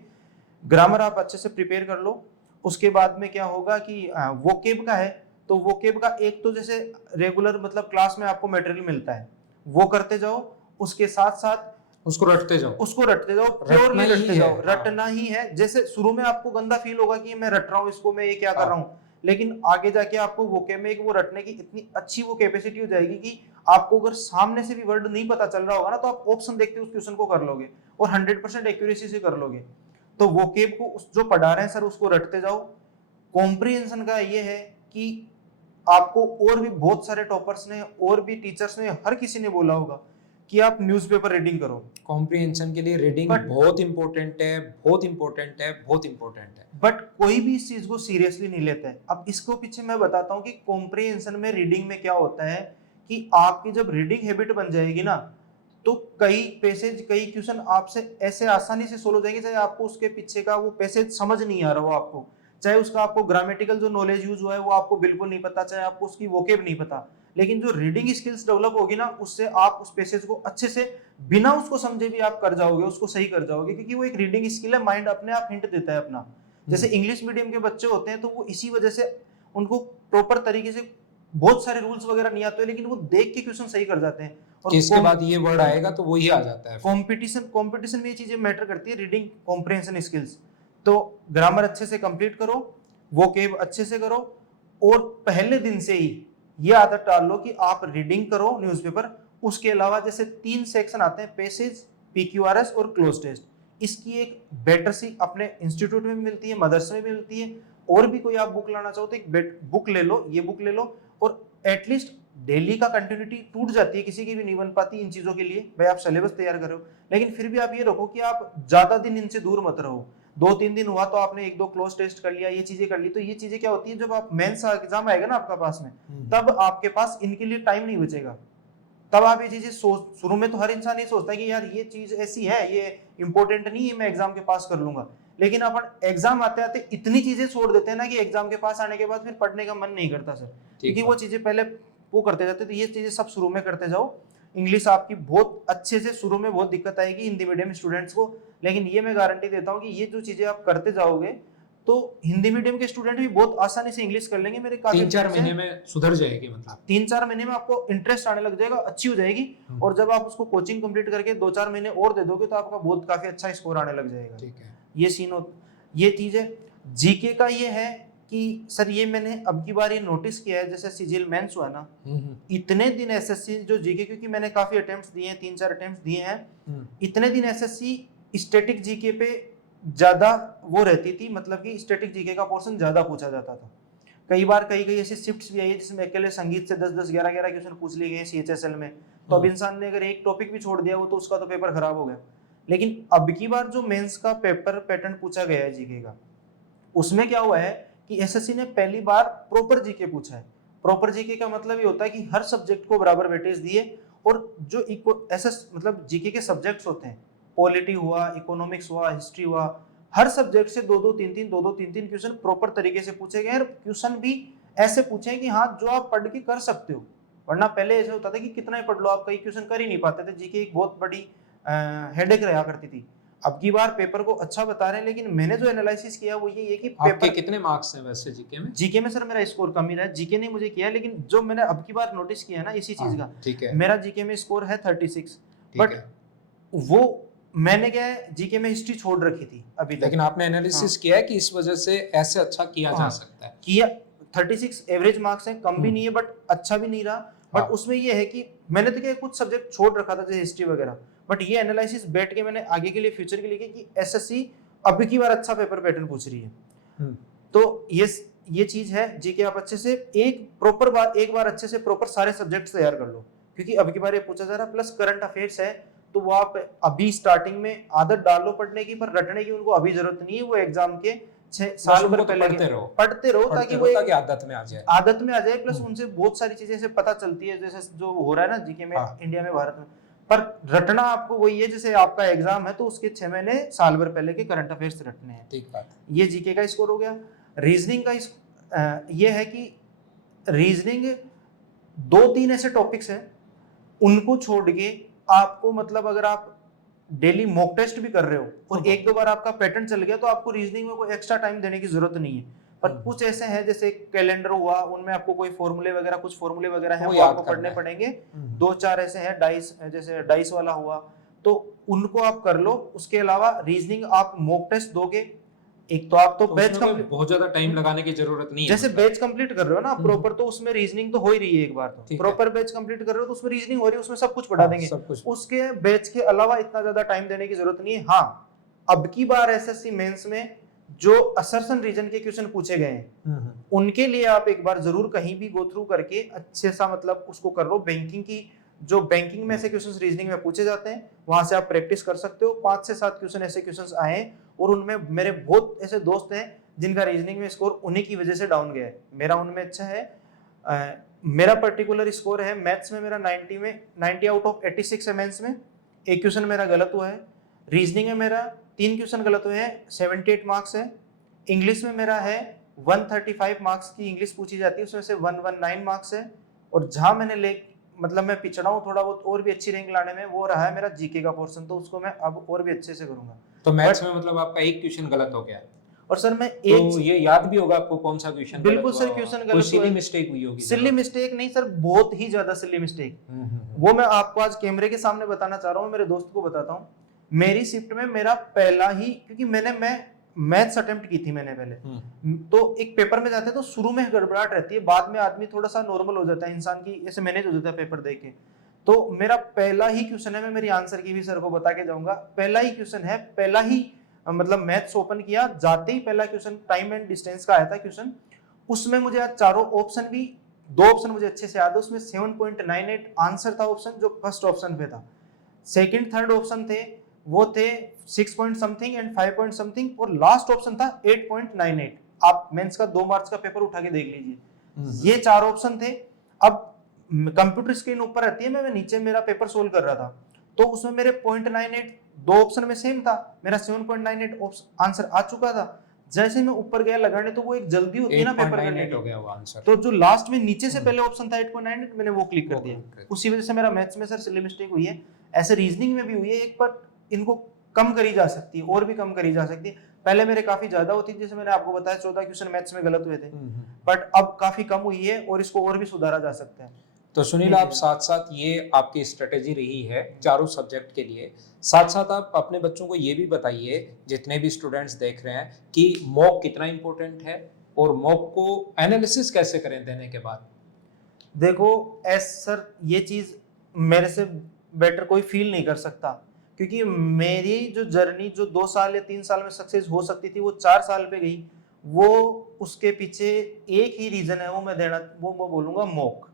ग्रामर आप अच्छे से प्रिपेयर कर लो। उसके बाद में क्या होगा कि वोकेब का है तो वोकेब का एक तो जैसे रेगुलर मतलब क्लास में आपको मटेरियल मिलता है वो करते जाओ, उसके साथ साथ उसको रटते जाओ। प्योरली रटते जाओ। हाँ। रटना ही है। जैसे शुरू में आपको गंदा फील होगा कि मैं रट रहा हूँ इसको, मैं ये क्या कर रहा हूँ, लेकिन आगे जाके आपको वोकेब में एक वो रटने की इतनी अच्छी वो कैपेसिटी हो जाएगी कि आपको अगर सामने से भी वर्ड नहीं पता चल रहा होगा ना, तो आप ऑप्शन देखते उस क्वेश्चन को कर लोगे और 100% एक्यूरेसी से कर लोगे। तो वोकेब को जो पढ़ा रहे हैं सर उसको रटते जाओ। कॉम्प्रिहेंशन का ये है कि आपको, और भी बहुत सारे टॉपर्स ने और भी टीचर्स ने हर किसी ने बोला होगा कि आप न्यूज़पेपर रीडिंग करो। कॉम्प्रिहेंशन के लिए रीडिंग But- बहुत इंपॉर्टेंट है, बहुत इंपॉर्टेंट है, बहुत इंपॉर्टेंट है। बट कोई भी इस चीज को सीरियसली नहीं लेता है। अब इसको पीछे मैं बताता हूँ कि कॉम्प्रिहेंशन में रीडिंग में क्या होता है कि आपकी जब रीडिंग हैबिट बन जाएगी ना, तो कई पैसेज कई क्वेश्चन आपसे ऐसे आसानी से सोल्व हो जाएंगे, चाहे आपको उसके पीछे का वो पैसेज समझ नहीं आ रहा हो, आपको चाहे उसका आपको ग्रामेटिकल जो नॉलेज यूज हुआ है वो आपको बिल्कुल नहीं पता, चाहे आपको उसकी वोकेब नहीं पता, लेकिन जो रीडिंग स्किल्स डेवलप होगी ना, उससे आप उस पैसेज को अच्छे से बिना उसको समझे भी आप कर जाओगे, उसको सही कर जाओगे, क्योंकि वो एक रीडिंग स्किल है, माइंड अपने आप हिंट देता है अपना। जैसे इंग्लिश मीडियम के बच्चे होते हैं तो वो इसी वजह से उनको प्रॉपर तरीके से बहुत सारे रूल्स वगैरह नहीं आते, लेकिन वो देख के क्वेश्चन सही कर जाते हैं। और इसके बाद ये वर्ड आएगा तो वही आ जाता है। कंपटीशन में ये चीजें मैटर करती है, रीडिंग कॉम्प्रिहेंशन स्किल्स। तो ग्रामर अच्छे से कंप्लीट करो, वोकेब अच्छे से करो, और पहले दिन से ही ये आदत डाल लो कि आप रीडिंग करो न्यूज़पेपर। उसके अलावा जैसे 3 सेक्शन आते हैं, पैसेज, पीक्यूआरएस और क्लोज टेस्ट। इसकी एक बेटर सी अपने इंस्टीट्यूट में भी मिलती है, मदरसे में भी मिलती है, और भी कोई आप बुक लाना चाहो तो एक बुक ले लो, ये बुक ले लो। और एटलीस्ट डेली का कंटिन्यूटी टूट जाती है, किसी की भी नहीं बन पाती इन चीजों के लिए। भाई आप सिलेबस तैयार कर रहे हो, लेकिन फिर भी आप ये रखो कि आप ज्यादा दिन इनसे दूर मत रहो। 2-3 दिन हुआ तो आपने 1-2 क्लोज टेस्ट कर लिया, ये चीजें कर ली, तो ये चीजें क्या होती है, जब आप मेंस एग्जाम आएगा ना आपका पास में, तब आपके पास इनके लिए टाइम नहीं बचेगा। तब आप ये चीजें शुरू में तो हर इंसान ये सोचता है कि यार ये चीज ऐसी है, ये इंपॉर्टेंट नहीं है, मैं एग्जाम के पास कर लूंगा। लेकिन अपन एग्जाम आते आते इतनी चीजें छोड़ देते हैं ना कि एग्जाम के पास आने के बाद फिर पढ़ने का मन नहीं करता सर, क्योंकि वो चीजें पहले वो करते जाते। तो ये चीजें सब शुरू में करते जाओ। इंग्लिश आपकी बहुत अच्छे से, शुरू में बहुत दिक्कत आएगी हिंदी मीडियम स्टूडेंट्स को, लेकिन ये मैं गारंटी देता हूँ कि ये जो चीजें आप करते जाओगे तो हिंदी मीडियम के स्टूडेंट भी बहुत आसानी से इंग्लिश कर लेंगे। मेरे काफी 3-4 महीने में सुधर जाएगी, मतलब 3-4 महीने में आपको इंटरेस्ट आने लग जाएगा, अच्छी हो जाएगी। और जब आप उसको कोचिंग कंप्लीट करके 2-4 महीने और दे दोगे तो आपका बहुत काफी अच्छा स्कोर आने लग जाएगा। ठीक है। ये सीन ये चीज है। जीके का ये है कि सर ये मैंने अब की बार ये नोटिस किया है, जैसे सीजीएल मेंस हुआ ना, इतने दिन एसएससी जो जीके, क्योंकि मैंने काफी अटेम्प्ट्स दिए हैं, 3-4 अटेम्प्ट्स दिए हैं, इतने दिन एसएससी स्टैटिक जीके पे ज्यादा वो रहती थी, मतलब कि स्टैटिक जीके का पोर्शन ज्यादा पूछा जाता था। कई बार कई ऐसी शिफ्ट्स भी आई है जिसमें अकेले संगीत से 10-10, 11-11 क्वेश्चन पूछ लिए गए सीएचएसएल में। तो अब इंसान ने अगर एक टॉपिक भी छोड़ दिया वो, तो उसका तो पेपर खराब हो गया। लेकिन अब की बार जो मेंस का पेपर पैटर्न पूछा गया है जीके का, उसमें क्या हुआ है कि एसएससी ने पहली बार प्रॉपर जीके पूछा है। प्रॉपर जीके का मतलब ये होता है कि हर सब्जेक्ट को बराबर वेटेज दिए, और जो मतलब जीके के सब्जेक्ट्स होते हैं, पॉलिटी हुआ, इकोनॉमिक्स हुआ, हिस्ट्री हुआ, हर सब्जेक्ट से 2-2, 3-3 क्वेश्चन प्रॉपर तरीके से पूछे गए। क्वेश्चन भी ऐसे पूछे कि हाँ जो आप पढ़ के कर सकते हो, वरना पहले ऐसे होता था कि कितना ही पढ़ लो आप कई क्वेश्चन कर ही नहीं पाते थे। जीके एक बहुत बड़ी हेडेक रहा करती थी। अब की बार पेपर को अच्छा बता रहे हैं, लेकिन मैंने जो एनालिसिस किया वो ये है कि आपके कितने मार्क्स हैं वैसे जीके में? जीके में सर मेरा स्कोर कम ही रहा है, जीके ने मुझे किया, लेकिन जो मैंने अब की बार नोटिस किया ना इसी चीज का, ठीक है, मेरा जीके में स्कोर है 36, बट वो मैंने क्या है जीके में हिस्ट्री छोड़ रखी थी अभी तक। लेकिन आपने एनालिसिस किया है कि इस वजह से ऐसे अच्छा किया जा सकता है? किया। 36 एवरेज मार्क्स हैं, कम भी नहीं है बट अच्छा भी नहीं रहा। बट उसमें ये है कि मैंने तो क्या कुछ सब्जेक्ट छोड़ रखा था जैसे हिस्ट्री वगैरह, बट ये एनालिसिस बैठ के मैंने आगे के लिए, फ्यूचर के लिए किया कि एसएससी अब की बार अच्छा पेपर पैटर्न पूछ रही है। तो ये चीज है जीके, आप अच्छे से एक बार अच्छे से प्रॉपर सारे सब्जेक्ट्स तैयार कर लो, क्योंकि अब की बार ये पूछा जा रहा है। प्लस करंट अफेयर्स है, तो वो आप अभी स्टार्टिंग में आदत डाल लो पढ़ने की, पर रटने की उनको अभी जरूरत नहीं है। वो एग्जाम के 6 साल भर पहले पढ़ते रहो ताकि वो आदत में आ जाए। प्लस उनसे बहुत सारी चीजें से पता चलती है, जैसे जो हो रहा है ना जीके में, इंडिया में, भारत में। पर रटना आपको वही है, जैसे आपका एग्जाम है तो उसके 6 महीने साल भर पहले के करंट अफेयर्स रटने हैं। ठीक बात। ये जीके का स्कोर हो गया। रीजनिंग का ये है कि रीजनिंग 2-3 ऐसे टॉपिक्स हैं, उनको छोड़ के आपको, मतलब अगर आप डेली मॉक टेस्ट भी कर रहे हो और 1-2 बार आपका पैटर्न चल गया, तो आपको रीजनिंग में कोई एक्स्ट्रा टाइम देने की जरूरत नहीं है। पर कुछ ऐसे हैं जैसे कैलेंडर हुआ, उनमें आपको कोई कुछ फॉर्मूले वगैरह हैं वो आपको पढ़ने पड़ेंगे। 2-4 ऐसे हैं, डाइस, जैसे डाइस वाला हुआ, तो उनको आप कर लो। उसके अलावा रीजनिंग आप मॉक टेस्ट दोगे, एक तो आप तो बैच बहुत ज्यादा टाइम लगाने की जरूरत नहीं है। जैसे बैच कंप्लीट कर रहे हो ना प्रॉपर, तो उसमें रीजनिंग तो हो ही रही है। एक बार तो प्रॉपर बैच कंप्लीट कर रहे हो तो उसमें रीजनिंग हो रही है, उसमें सब कुछ पढ़ा देंगे। उसके बैच के अलावा इतना ज्यादा टाइम देने की जरूरत नहीं है। हाँ, अब की बार एसएससी मेंस में जो असर्शन रीजन के क्वेश्चन पूछे गए हैं, उनके लिए आप एक बार जरूर कहीं भी गो थ्रू करके अच्छे सा, मतलब उसको कर लो। बैंकिंग की जो बैंकिंग में से क्वेश्चंस रीजनिंग में पूछे जाते हैं, वहां से आप प्रैक्टिस कर सकते हो। 5 से 7 क्वेश्चन ऐसे क्वेश्चंस आए, और उनमें मेरे बहुत ऐसे दोस्त हैं जिनका रीजनिंग में स्कोर उन्हीं की वजह से डाउन गया है। मेरा उनमें अच्छा है। मेरा पर्टिकुलर स्कोर है मैथ्स में, मेरा 90 आउट ऑफ 86 है मेंस में। एक क्वेश्चन मेरा गलत हुआ है। रीजनिंग में मेरा 3 क्वेश्चन गलत हुए हैं, 78 मार्क्स है। इंग्लिश में मेरा है 135 मार्क्स की इंग्लिश पूछी जाती है, उसमें से 119 मार्क्स है। और जहाँ मैंने मतलब मैं पिछड़ा हूँ थोड़ा बहुत और भी अच्छी रैंक लाने में, वो रहा है मेरा जीके का पोर्शन, तो उसको मैं अब और भी अच्छे से करूंगा। तो मैथ्स में मतलब आपका एक क्वेश्चन गलत हो गया, और सर मैं तो एक ये याद भी होगा आपको कौन सा क्वेश्चन गलत बिल्कुल हुआ सर, होगा? क्वेश्चन कोई गलत सिली हुआ है। मिस्टेक हुई होगी सिली जरूर। मिस्टेक नहीं सर, बहुत ही ज्यादा सिली मिस्टेक। हम्म। वो मैं आपको आज कैमरे के सामने बताना चाह रहा हूँ, मेरे दोस्त को बताता हूँ। मेरी शिफ्ट में मेरा पहला ही, क्योंकि मैं मैथ्स अटेम्प्ट की थी मैंने पहले, तो एक पेपर में जाते हैं तो शुरू में गड़बड़ाहट रहती है, बाद में आदमी थोड़ा सा नॉर्मल हो जाता है, इंसान की ऐसे मैनेज हो जाता है पेपर देख के। तो मेरा पहला ही क्वेश्चन है, मैं मेरी आंसर की भी सर को बता के जाऊंगा, पहला ही क्वेश्चन है, पहला ही मतलब मैथ्स ओपन किया, जाते ही पहला क्वेश्चन टाइम एंड डिस्टेंस का आया था क्वेश्चन। उसमें मुझे आज चारों ऑप्शन भी, दो ऑप्शन मुझे अच्छे से याद है, उसमें 7.98 आंसर था ऑप्शन, जो फर्स्ट ऑप्शन पे था। सेकंड थर्ड ऑप्शन थे वो थे 6 point something and 5 point something, और लास्ट ऑप्शन था 8.98। आप मेंस का 2 मार्क्स का पेपर उठा के देख लीजिए, ये चार ऑप्शन थे। अब कंप्यूटर स्क्रीन ऊपर रहती है, मैं नीचे मेरा पेपर सोल्व कर रहा था, तो उसमें मेरे 0.98 दो ऑप्शन में सेम था, मेरा 7.98 आंसर आ चुका था। जैसे मैं ऊपर गया लगाने, तो वो एक जल्दी होती है ना पेपर करने 8.98 हो की, गया वो आंसर। तो जो लास्ट में नीचे से पहले ऑप्शन था 8.98, मैंने वो क्लिक कर दिया। उसी वजह से मेरा मैथ्स में सर सिली मिस्टेक हुई है। ऐसे रीजनिंग में भी हुई है एक, पर इनको कम करी जा सकती है, और भी कम करी जा सकती है। पहले मेरे काफी ज्यादा होती थी, जैसे मैंने आपको बताया 14 क्वेश्चन मैथ्स में गलत हुए थे, बट अब काफी कम हुई है, और इसको और भी सुधारा जा सकता है। तो सुनील, आप साथ साथ ये आपकी स्ट्रेटेजी रही है चारों सब्जेक्ट के लिए, साथ साथ आप अपने बच्चों को ये भी बताइए, जितने भी स्टूडेंट्स देख रहे हैं, कि मॉक कितना इंपॉर्टेंट है और मॉक को एनालिसिस कैसे करें देने के बाद। देखो सर, ये चीज मेरे से बेटर कोई फील नहीं कर सकता, क्योंकि मेरी जो जर्नी जो 2 साल या 3 साल में सक्सेस हो सकती थी, वो 4 साल पे गई। वो उसके पीछे एक ही रीजन है, वो मैं देना, वो बोलूंगा मॉक।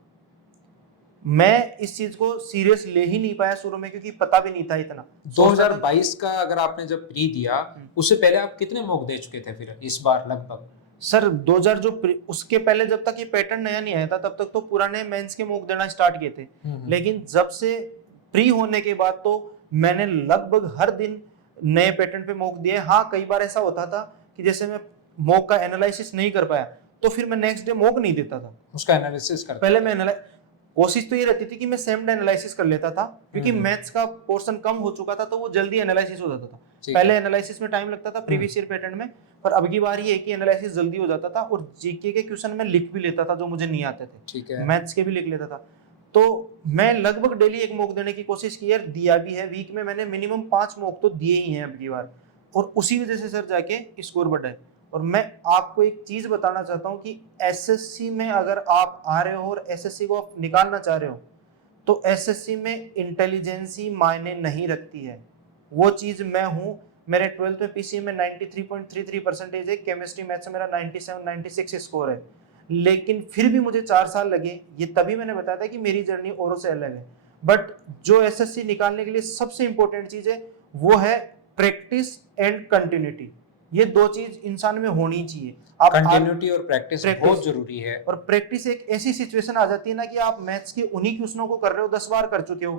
मैं इस चीज को सीरियस ले ही नहीं पाया शुरू में, क्योंकि पता भी नहीं था इतना। 2022 का अगर आपने जब प्री दिया, उससे पहले आप कितने मॉक दे चुके थे फिर इस बार लगभग? सर 2000 उसके पहले जब तक ये पैटर्न नया नहीं आया था, तब तक तो पुराने मेंस के मॉक देना स्टार्ट किए थे। लेकिन जब से प्री होने के बाद तो मैंने लगभग हर दिन नए पैटर्न पे मॉक दिए। हाँ, कई बार ऐसा होता था कि जैसे मैं मॉक का एनालिसिस नहीं कर पाया, तो फिर मैं नेक्स्ट डे मॉक नहीं देता था, उसका एनालिसिस करता। पहले मैं कोशिश तो ये रहती थी कि मैं सेम डे एनालिसिस कर लेता था, क्योंकि मैथ्स का पोर्शन कम हो चुका था, तो वो जल्दी एनालिसिस हो जाता था। पहले एनालिसिस में टाइम लगता था प्रीवियस ईयर पैटर्न में, पर अब की बार ये है कि एनालिसिस जल्दी हो जाता था, और जीके के क्वेश्चन में लिख भी लेता था जो मुझे नहीं आते थे, ठीक है, मैथ्स के भी लिख लेता था। तो मैं लगभग डेली एक मॉक देने की कोशिश की है, दिया भी है। वीक में मैंने मिनिमम 5 मॉक तो दिए ही हैं अब की बार, और उसी वजह से सर जाके स्कोर बढ़ा है। और मैं आपको एक चीज बताना चाहता हूँ कि एसएससी में अगर आप आ रहे हो और एसएससी को आप निकालना चाह रहे हो, तो एसएससी में इंटेलिजेंसी मायने नहीं रखती है। वो चीज मैं हूँ, मेरे 12th में पीसी में 93.33% है, केमिस्ट्री मैथ्स में मेरा 97-96 स्कोर है, लेकिन फिर भी मुझे 4 साल लगे। ये तभी मैंने बताया था कि मेरी जर्नी औरों से अलग है। बट जो एसएससी निकालने के लिए सबसे इंपॉर्टेंट चीज है, वो है प्रैक्टिस एंड कंटिन्यूटी। ये दो चीज इंसान में होनी चाहिए। कंटिन्यूटी और प्रैक्टिस बहुत जरूरी है। और प्रैक्टिस एक ऐसी सिचुएशन आ जाती है ना कि आप मैथ्स के उन्हीं क्वेश्चनों को कर रहे हो, 10 बार कर चुके हो,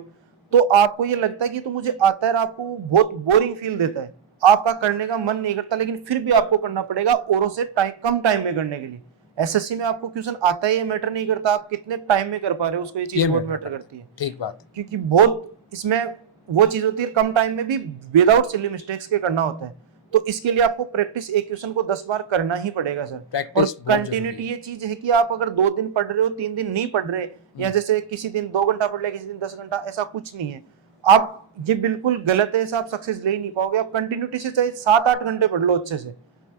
तो आपको ये लगता है कि तो मुझे आता है, आपको बहुत बोरिंग फील देता है, आपका करने का मन नहीं करता, लेकिन फिर भी आपको करना पड़ेगा औरों से कम टाइम में करने के लिए। एसएससी में आपको क्वेश्चन आता है, ये मैटर नहीं करता आप कितने टाइम में कर पा रहे हो उसको, ये चीज बहुत मैटर करती है। ठीक बात, क्योंकि बहुत इसमें वो चीज होती है, कम टाइम में भी विदाउट सिली मिस्टेक्स के करना होता है, तो इसके लिए आपको प्रैक्टिस एक क्वेश्चन को 10 बार करना ही पड़ेगा सर। और कंटिन्यूटी ये चीज है कि आप अगर 2 दिन पढ़ रहे हो, 3 दिन नहीं पढ़ रहे, या जैसे किसी दिन 2 घंटा पढ़ लिया, किसी दिन 10 घंटा, ऐसा कुछ नहीं है। आप ये बिल्कुल गलत है, ऐसा आप सक्सेस ले ही नहीं पाओगे। आप कंटिन्यूटी से चाहे 7-8 घंटे पढ़ लो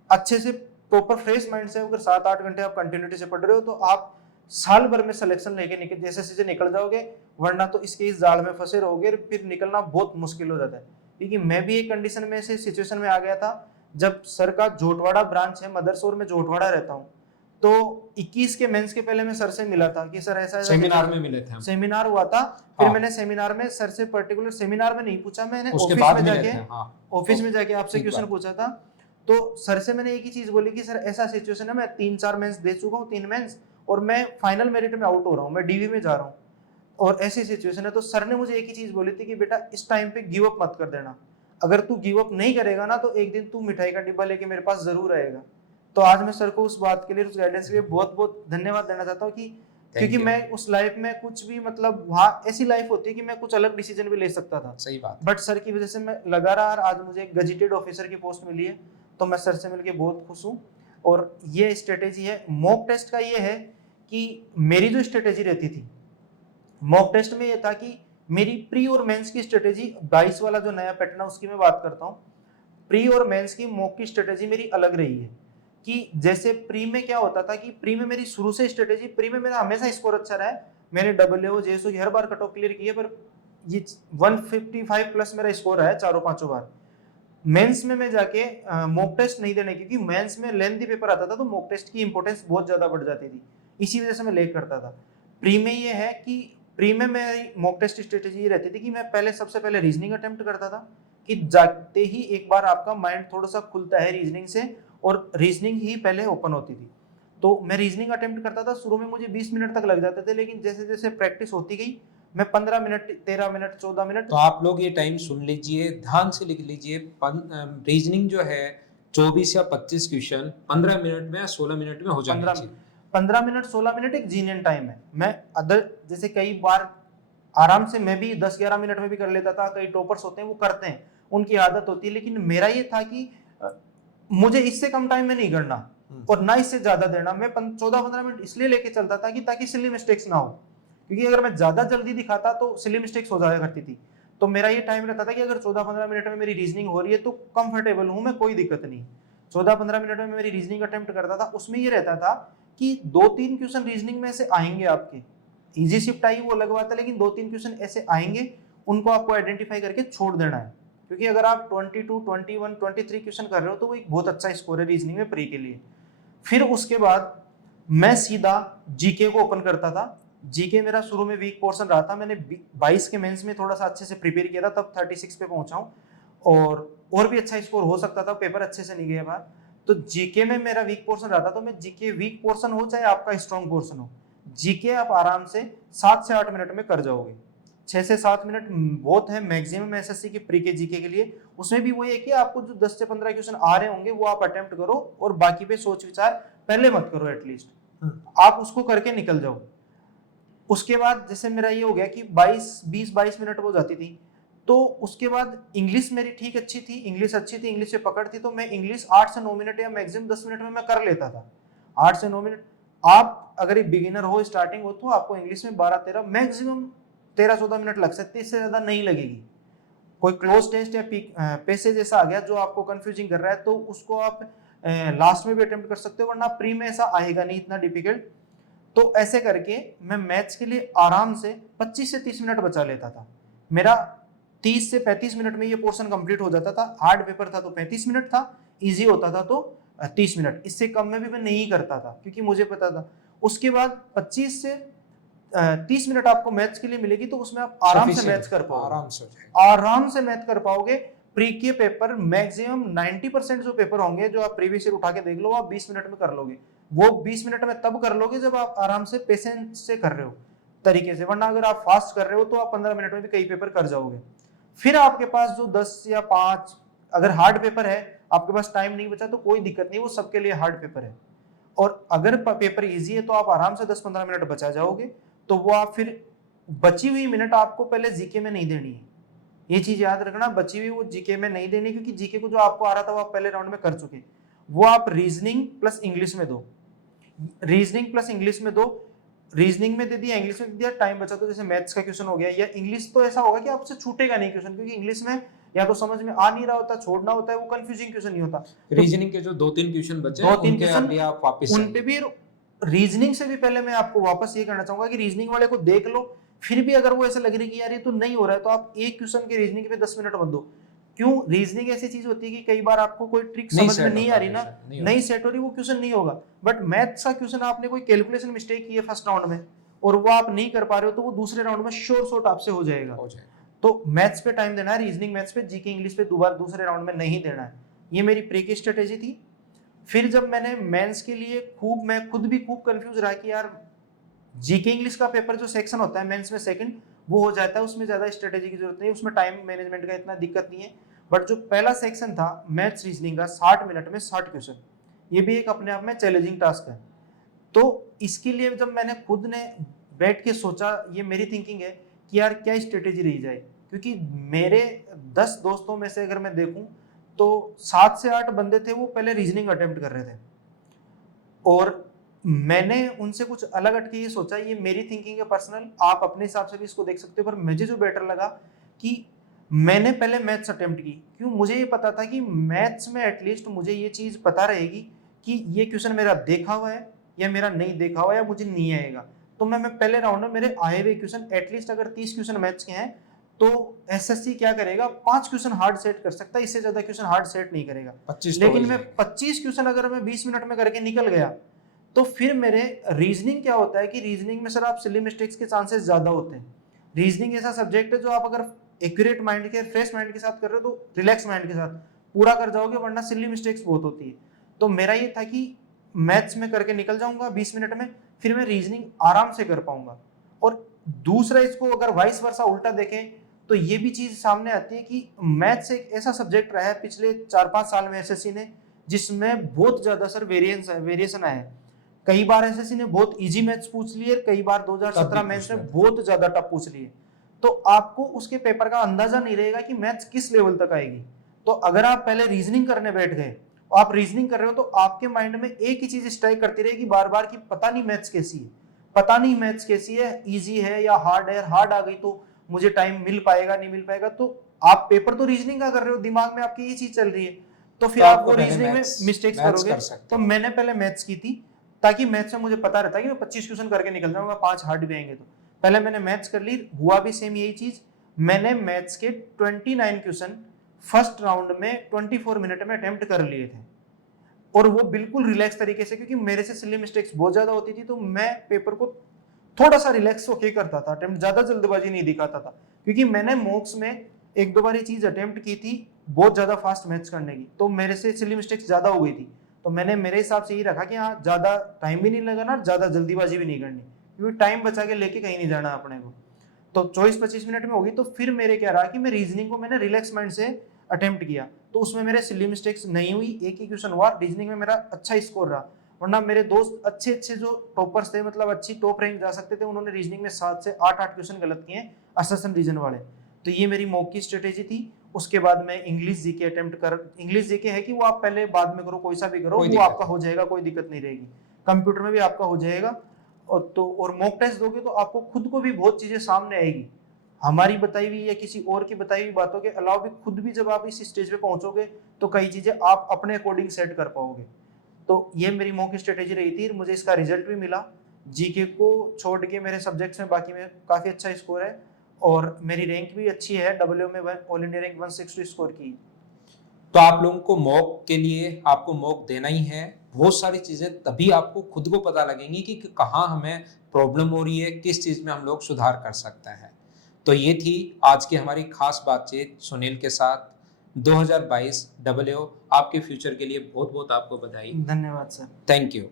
अच्छे से प्रॉपर फ्रेश माइंड से, अगर 7-8 घंटे आप कंटिन्यूटी से पढ़ रहे हो, तो आप साल भर में सिलेक्शन लेके जैसे निकल जाओगे, वरना तो इसके इस जाल में फंसे रहोगे, फिर निकलना बहुत मुश्किल हो जाता है। क्योंकि मैं भी एक कंडीशन में ऐसे सिचुएशन में आ गया था, जब सर का जोटवाड़ा ब्रांच है, मदरसोर में जोटवाड़ा रहता हूँ, तो 21 के मेंस के पहले मैं सर से मिला था कि सर ऐसा सेमिनार में मिले थे, सेमिनार हुआ था। फिर मैंने सेमिनार में सर से पर्टिकुलर सेमिनार में नहीं पूछा, मैंने ऑफिस में जाके आपसे क्वेश्चन पूछा था। तो सर से मैंने एक ही चीज बोली कि सर ऐसा सिचुएशन है, मैं 3-4 मेंस दे चुका हूँ, 3 मेंस, और मैं फाइनल मेरिट में आउट हो रहा हूँ, मैं डीवी में जा रहा हूँ, और ऐसी सिचुएशन है। तो सर ने मुझे एक ही चीज बोली थी कि बेटा इस टाइम पे गिव अप मत कर देना, अगर तू गिव अप नहीं करेगा ना, तो एक दिन तू मिठाई का डिब्बा लेके मेरे पास जरूर आएगा। तो आज मैं सर को उस बात के लिए, उस गाइडेंस के लिए बहुत बहुत धन्यवाद देना चाहता हूँ कि क्योंकि you. मैं उस लाइफ में कुछ भी मतलब वहाँ ऐसी लाइफ होती है कि मैं कुछ अलग डिसीजन भी ले सकता था, सही बात। बट सर की वजह से मैं लगा रहा और आज मुझे एक गजेटेड ऑफिसर की पोस्ट मिली है, तो मैं सर से मिलके बहुत खुश हूँ। और ये स्ट्रेटेजी है मॉक टेस्ट का, ये है कि मेरी जो स्ट्रेटेजी रहती थी मॉक टेस्ट में, ये था कि मेरी प्री और मेंस की स्ट्रेटेजी 22 वाला जो नया पैटर्न है उसकी मैं बात करता हूँ। प्री और मेंस की मॉक की स्ट्रेटेजी मेरी अलग रही है कि जैसे प्री में क्या होता था कि प्री में मेरी शुरू से स्ट्रेटेजी, प्री में मेरा हमेशा स्कोर अच्छा रहा है, मैंने डब्ल्यूओ जेएसओ की हर बार कट ऑफ क्लियर की है, पर ये 155 प्लस मेरा स्कोर रहा है चारों पांचों बार। मेंस में मैं जाके मॉक टेस्ट नहीं देने, क्योंकि मेंस में लेंथी पेपर आता था तो मॉक टेस्ट की इंपॉर्टेंस बहुत ज्यादा बढ़ जाती थी, इसी वजह से मैं लेक करता था। प्री में ये है कि प्री में मेरी मॉक टेस्ट स्ट्रेटेजी ये रहती थी कि मैं पहले सबसे पहले रीजनिंग अटेम्प्ट करता था, कि जाते ही एक बार आपका माइंड थोड़ा सा खुलता है रीजनिंग से, और रीजनिंग ही पहले ओपन होती थी, तो मैं रीजनिंग अटेम्प्ट करता था। शुरू में मुझे 20 मिनट तक लग जाते थे, लेकिन जैसे जैसे प्रैक्टिस होती गई मैं 15 मिनट, 13 मिनट, 14 मिनट। तो आप लोग ये टाइम सुन लीजिए, ध्यान से लिख लीजिए। रीजनिंग जो है 24 या 25 क्वेश्चन 15 मिनट में या 16 मिनट में हो जाने चाहिए। 15 मिनट 16 मिनट एक जीनियन टाइम है। मैं अदर जैसे कई बार आराम से मैं भी 10-11 मिनट में भी कर लेता था, कई टॉपर्स होते हैं वो करते हैं, उनकी आदत होती है, लेकिन मेरा ये था कि मुझे इससे कम टाइम में नहीं करना और ना इससे ज्यादा देना। मैं 14-15 मिनट इसलिए लेके चलता था कि ताकि सिली मिस्टेक्स ना हो, क्योंकि अगर मैं ज्यादा जल्दी दिखाता तो सिली मिस्टेक्स हो जाया करती थी। तो मेरा ये टाइम रहता था कि अगर 14-15 मिनट में मेरी रीजनिंग हो रही है तो कंफर्टेबल हूं मैं, कोई दिक्कत नहीं। 14-15 मिनट में मेरी रीजनिंग अटेम्प्ट करता था, उसमें ये रहता था कि 2-3 क्वेश्चन रीजनिंग में ऐसे आएंगे आपके, इजी शिफ्ट आई वो अलग बात है, लेकिन 2-3 क्वेश्चन ऐसे आएंगे, उनको आपको आइडेंटिफाई करके छोड़ देना है, क्योंकि अगर आप 22, 21, 23 क्वेश्चन कर रहे हो तो वो एक बहुत अच्छा स्कोर है रीजनिंग में प्री के लिए। फिर उसके बाद मैं सीधा जीके को ओपन करता था। जीके मेरा शुरू में वीक पोर्शन रहा था, मैंने 22 के मेंस में थोड़ा सा अच्छे से प्रिपेयर किया था, तब 36 पे पहुंचा हूं, और भी अच्छा स्कोर हो सकता था, पेपर अच्छे से नहीं गया बार। तो जीके में मेरा वीक पोर्शन रहा था, तो मैं जीके वीक पोर्शन हो चाहे आपका स्ट्रॉन्ग पोर्शन हो, जीके आप आराम से 7 से 8 मिनट में कर जाओगे। 6 से 7 मिनट बहुत है मैक्सिमम एसएससी की प्री के जीके के लिए। उसमें भी वही है कि आपको जो 10 से 15 क्वेश्चन आ रहे होंगे वो आप अटेम्प्ट करो, और बाकी पे सोच विचार पहले मत करो, एटलीस्ट आप उसको करके निकल जाओ। उसके बाद जैसे मेरा ये हो गया कि 20-22 मिनट हो जाती थी, तो उसके बाद इंग्लिश मेरी ठीक अच्छी थी, इंग्लिश अच्छी थी, इंग्लिश से पकड़ थी, तो मैं इंग्लिश 8 से 9 मिनट या मैक्सिमम 10 मिनट में मैं कर लेता था। 8 से 9 मिनट। आप अगर एक बिगिनर हो, स्टार्टिंग हो, तो आपको इंग्लिश में 12-13 मैक्सिमम 13-14 मिनट लग सकते हैं, इससे ज्यादा नहीं लगेगी। कोई क्लोज टेस्ट या पैसेज ऐसा आ गया जो आपको कंफ्यूजिंग कर रहा है, तो उसको आप लास्ट में भी अटेम्प्ट कर सकते हो, वरना प्री में ऐसा आएगा नहीं इतना डिफिकल्ट। तो ऐसे करके मैं मैथ्स के लिए आराम से 25 से 30 मिनट बचा लेता था। मेरा 30 से 35 मिनट में ये पोर्शन कंप्लीट हो जाता था। हार्ड पेपर था तो 35 मिनट था, इजी होता था तो 30 मिनट, इससे कम में भी मैं नहीं करता था, क्योंकि मुझे पता था उसके बाद 25 से 30 मिनट आपको मैथ्स के लिए मिलेगी, तो उसमें आप आराम से मैथ्स कर पाओगे, आराम से मैथ कर पाओगे। प्री के पेपर मैक्सिमम 90% जो पेपर होंगे जो आप प्रीवियस ईयर उठा के देख लो, आप 20 मिनट में कर लोगे। वो 20 मिनट में तब कर लोगे जब आप आराम से पेशेंस से कर रहे हो तरीके से, वरना अगर आप फास्ट कर रहे हो तो आप 15 मिनट में भी कई पेपर कर जाओगे। फिर आपके पास जो 10 या 5 अगर हार्ड पेपर है, आपके पास टाइम नहीं बचा तो कोई दिक्कत नहीं, वो सबके लिए हार्ड पेपर है। और अगर पेपर इजी है तो आप आराम से 10-15 मिनट बचा जाओगे, तो वो आप फिर बची हुई मिनट आपको पहले जीके में नहीं देनी है। ये चीज याद रखना, बची हुई वो जीके में नहीं देनी, क्योंकि जीके को जो आपको आ रहा था वो आप पहले राउंड में कर चुके, वो आप रीजनिंग प्लस इंग्लिश में दो। रीजनिंग प्लस इंग्लिश में दो, रीजनिंग में दे दिया, इंग्लिश में दे दिया, टाइम बचा तो जैसे मैथ्स का क्वेश्चन हो गया, या इंग्लिश तो ऐसा होगा कि आपसे छूटेगा नहीं क्वेश्चन, क्योंकि इंग्लिश में या तो समझ में आ नहीं रहा होता, छोड़ना होता है, वो कंफ्यूजिंग क्वेश्चन नहीं होता। रीजनिंग के जो 2-3 क्वेश्चन बचे हैं, दो-तीन उनके क्वेश्चन अभी आप वापस उन पे भी रीजनिंग से भी पहले मैं आपको वापस ये करना चाहूंगा कि रीजनिंग वाले को देख लो, फिर भी अगर वो ऐसा लग रही है कि यार ये तो नहीं हो रहा है, तो आप एक क्वेश्चन के रीजनिंग पे 10 मिनट मत दो। क्यों? रीजनिंग ऐसी चीज होती है कि कई बार आपको कोई ट्रिक समझ में नहीं आ रही ना, नहीं सेट हो रही, वो क्वेश्चन नहीं होगा। बट मैथ्स का क्वेश्चन आपने कोई कैलकुलेशन मिस्टेक की है फर्स्ट राउंड में और वो आप नहीं कर पा रहे हो, तो वो दूसरे राउंड में श्योर शॉट आपसे हो जाएगा। तो मैथ्स पे टाइम देना है, रीजनिंग मैथ्स पे, जीके इंग्लिश पे दूसरे राउंड में नहीं देना है। ये मेरी प्री की स्ट्रेटेजी थी। फिर जब मैंने मेंस के लिए मैं खुद भी खूब कंफ्यूज रहा कि यार जीके इंग्लिश का पेपर जो सेक्शन होता है मेंस में सेकंड, वो हो जाता है, उसमें ज्यादा स्ट्रेटेजी की जरूरत नहीं, उसमें टाइम मैनेजमेंट का इतना दिक्कत नहीं है। बट जो पहला सेक्शन था मैथ्स रीजनिंग का 60 मिनट में 60 क्वेश्चन, ये भी एक अपने आप में चैलेंजिंग टास्क है। तो इसके लिए जब मैंने खुद ने बैठ के सोचा, ये मेरी थिंकिंग है कि यार क्या स्ट्रेटेजी रही जाए, क्योंकि मेरे 10 दोस्तों में से अगर मैं देखूं तो 7 से 8 बंदे थे वो पहले रीजनिंग अटेम्प्ट कर रहे थे, और मैंने उनसे कुछ अलग हटके ये सोचा, ये मेरी थिंकिंग है पर्सनल, आप अपने हिसाब से भी इसको देख सकते हो, पर मुझे जो बेटर लगा कि मैंने पहले मैथ्स अटेम्प्ट की। क्यों? मुझे ये पता था कि मैथ्स में एटलीस्ट मुझे ये चीज पता रहेगी कि ये क्वेश्चन मेरा देखा हुआ है या मेरा नहीं देखा हुआ है या मुझे नहीं आएगा। तो मैं पहले राउंड में मेरे आए हुए क्वेश्चन, एटलीस्ट अगर 30 क्वेश्चन मैथ्स के हैं तो एसएससी क्या करेगा, 5 क्वेश्चन हार्ड सेट कर सकता है, इससे ज्यादा क्वेश्चन हार्ड सेट नहीं करेगा। 25 लेकिन मैं 25 क्वेश्चन अगर मैं 20 मिनट में करके निकल गया, तो फिर मेरे रीजनिंग क्या होता है कि रीजनिंग में सर आप सिली मिस्टेक्स के चांसेस ज्यादा होते हैं। रीजनिंग ऐसा सब्जेक्ट है जो आप अगर एक्यूरेट माइंड के, फ्रेश माइंड के साथ कर रहे हो तो रिलैक्स माइंड के साथ पूरा कर जाओगे, वरना सिली मिस्टेक्स बहुत होती है। तो मेरा ये था कि मैथ्स में करके निकल जाऊंगा 20 मिनट में, फिर मैं रीजनिंग आराम से कर पाऊंगा। और दूसरा, इसको अगर वाइस वर्सा उल्टा देखें तो ये भी चीज सामने आती है कि मैथ्स एक ऐसा सब्जेक्ट रहा है पिछले 4-5 साल में एसएससी ने, जिसमें बहुत ज्यादा सर वेरिएशन आया है। कई बार एसएससी ने बहुत इजी मैथ्स पूछ लिए, कई बार 2017 मैथ्स में बहुत ज्यादा टफ पूछ लिए, तो आपको उसके पेपर का अंदाजा नहीं रहेगा कि मैथ्स किस लेवल तक आएगी। तो अगर आप पहले रीजनिंग करने बैठ गए, आप रीजनिंग कर रहे हो तो आपके माइंड में एक ही चीज स्ट्राइक करती रहेगी बार बार कि पता नहीं मैथ्स कैसी है, पता नहीं मैथ्स कैसी है, इजी है या हार्ड है, हार्ड आ गई तो मुझे टाइम मिल पाएगा नहीं मिल पाएगा। तो आप पेपर तो रीजनिंग का कर रहे हो, दिमाग में आपकी ये चीज चल रही है, तो फिर आप वो रीजनिंग में मिस्टेक्स करोगे। तो मैंने पहले मैथ्स की थी, ताकि मैथ्स में मुझे पता रहता है कि मैं 25 क्वेश्चन करके निकल जाऊंगा, 5 हार्ड भी आएंगे। तो पहले मैंने मैथ्स कर ली, हुआ भी सेम यही चीज। मैंने मैथ्स के 29 क्वेश्चन फर्स्ट राउंड में 24 मिनट में अटेम्प्ट कर लिए थे, और वो बिल्कुल रिलैक्स तरीके से, क्योंकि मेरे से सिली मिस्टेक्स बहुत ज्यादा होती थी, तो मैं पेपर को थोड़ा सा रिलैक्स होके करता था अटेम्प्ट, ज्यादा जल्दबाजी नहीं दिखाता था, क्योंकि मैंने मॉक्स में 1-2 बार ये चीज अटेम्प्ट की थी बहुत ज्यादा फास्ट मैथ्स करने की, तो मेरे से सिली मिस्टेक्स ज्यादा हो गई थी। तो मैंने मेरे हिसाब से ये रखा कि हाँ, ज्यादा टाइम भी नहीं लगाना, ज्यादा जल्दीबाजी भी नहीं करनी, क्योंकि टाइम बचा के लेके कहीं नहीं जाना अपने को। तो 24-25 मिनट में होगी। तो फिर मेरे क्या रहा कि मैं रीजनिंग को मैंने रिलैक्स माइंड से अटेम्प्ट किया, तो उसमें मेरे सिली मिस्टेक्स नहीं हुई, एक ही क्वेश्चन हुआ, रीजनिंग में मेरा अच्छा स्कोर रहा। वरना मेरे दोस्त अच्छे जो टॉपर्स थे, मतलब अच्छी टॉप रैंक जा सकते थे, उन्होंने रीजनिंग में 7 से 8 क्वेश्चन गलत किए हैं, अससन रीजन वाले। तो ये मेरी मॉक की स्ट्रेटेजी थी। उसके बाद मैं इंग्लिश जीके अटेम्प्ट कर, इंग्लिश जीके है कि वो आप पहले बाद में करो, कोई सा भी करो, वो आपका हो जाएगा, कोई दिक्कत नहीं रहेगी, कंप्यूटर में भी आपका हो जाएगा। और मॉक टेस्ट दोगे तो आपको खुद को भी बहुत चीजें सामने आएगी, हमारी बताई हुई या किसी और की बताई हुई बातों के अलावा भी खुद भी जब आप इस स्टेज पे पहुंचोगे तो कई चीजें आप अपने अकॉर्डिंग सेट कर पाओगे। तो ये मेरी मॉक स्ट्रेटेजी रही थी, मुझे इसका रिजल्ट भी मिला। जीके को छोड़ के मेरे सब्जेक्ट्स में बाकी में काफी अच्छा स्कोर है, और मेरी रैंक भी अच्छी है, डब्ल्यू में ऑल इंडिया रैंक 160 स्कोर की। तो आप लोगों को मॉक के लिए आपको मॉक देना ही है, बहुत सारी चीजें तभी आपको खुद को पता लगेंगी कि कहाँ हमें प्रॉब्लम हो रही है, किस चीज में हम लोग सुधार कर सकते हैं। तो ये थी आज की हमारी खास बातचीत सुनील के साथ। 2022 डब्ल्यू आपके फ्यूचर के लिए बहुत बहुत आपको बधाई। धन्यवाद सर। Thank you.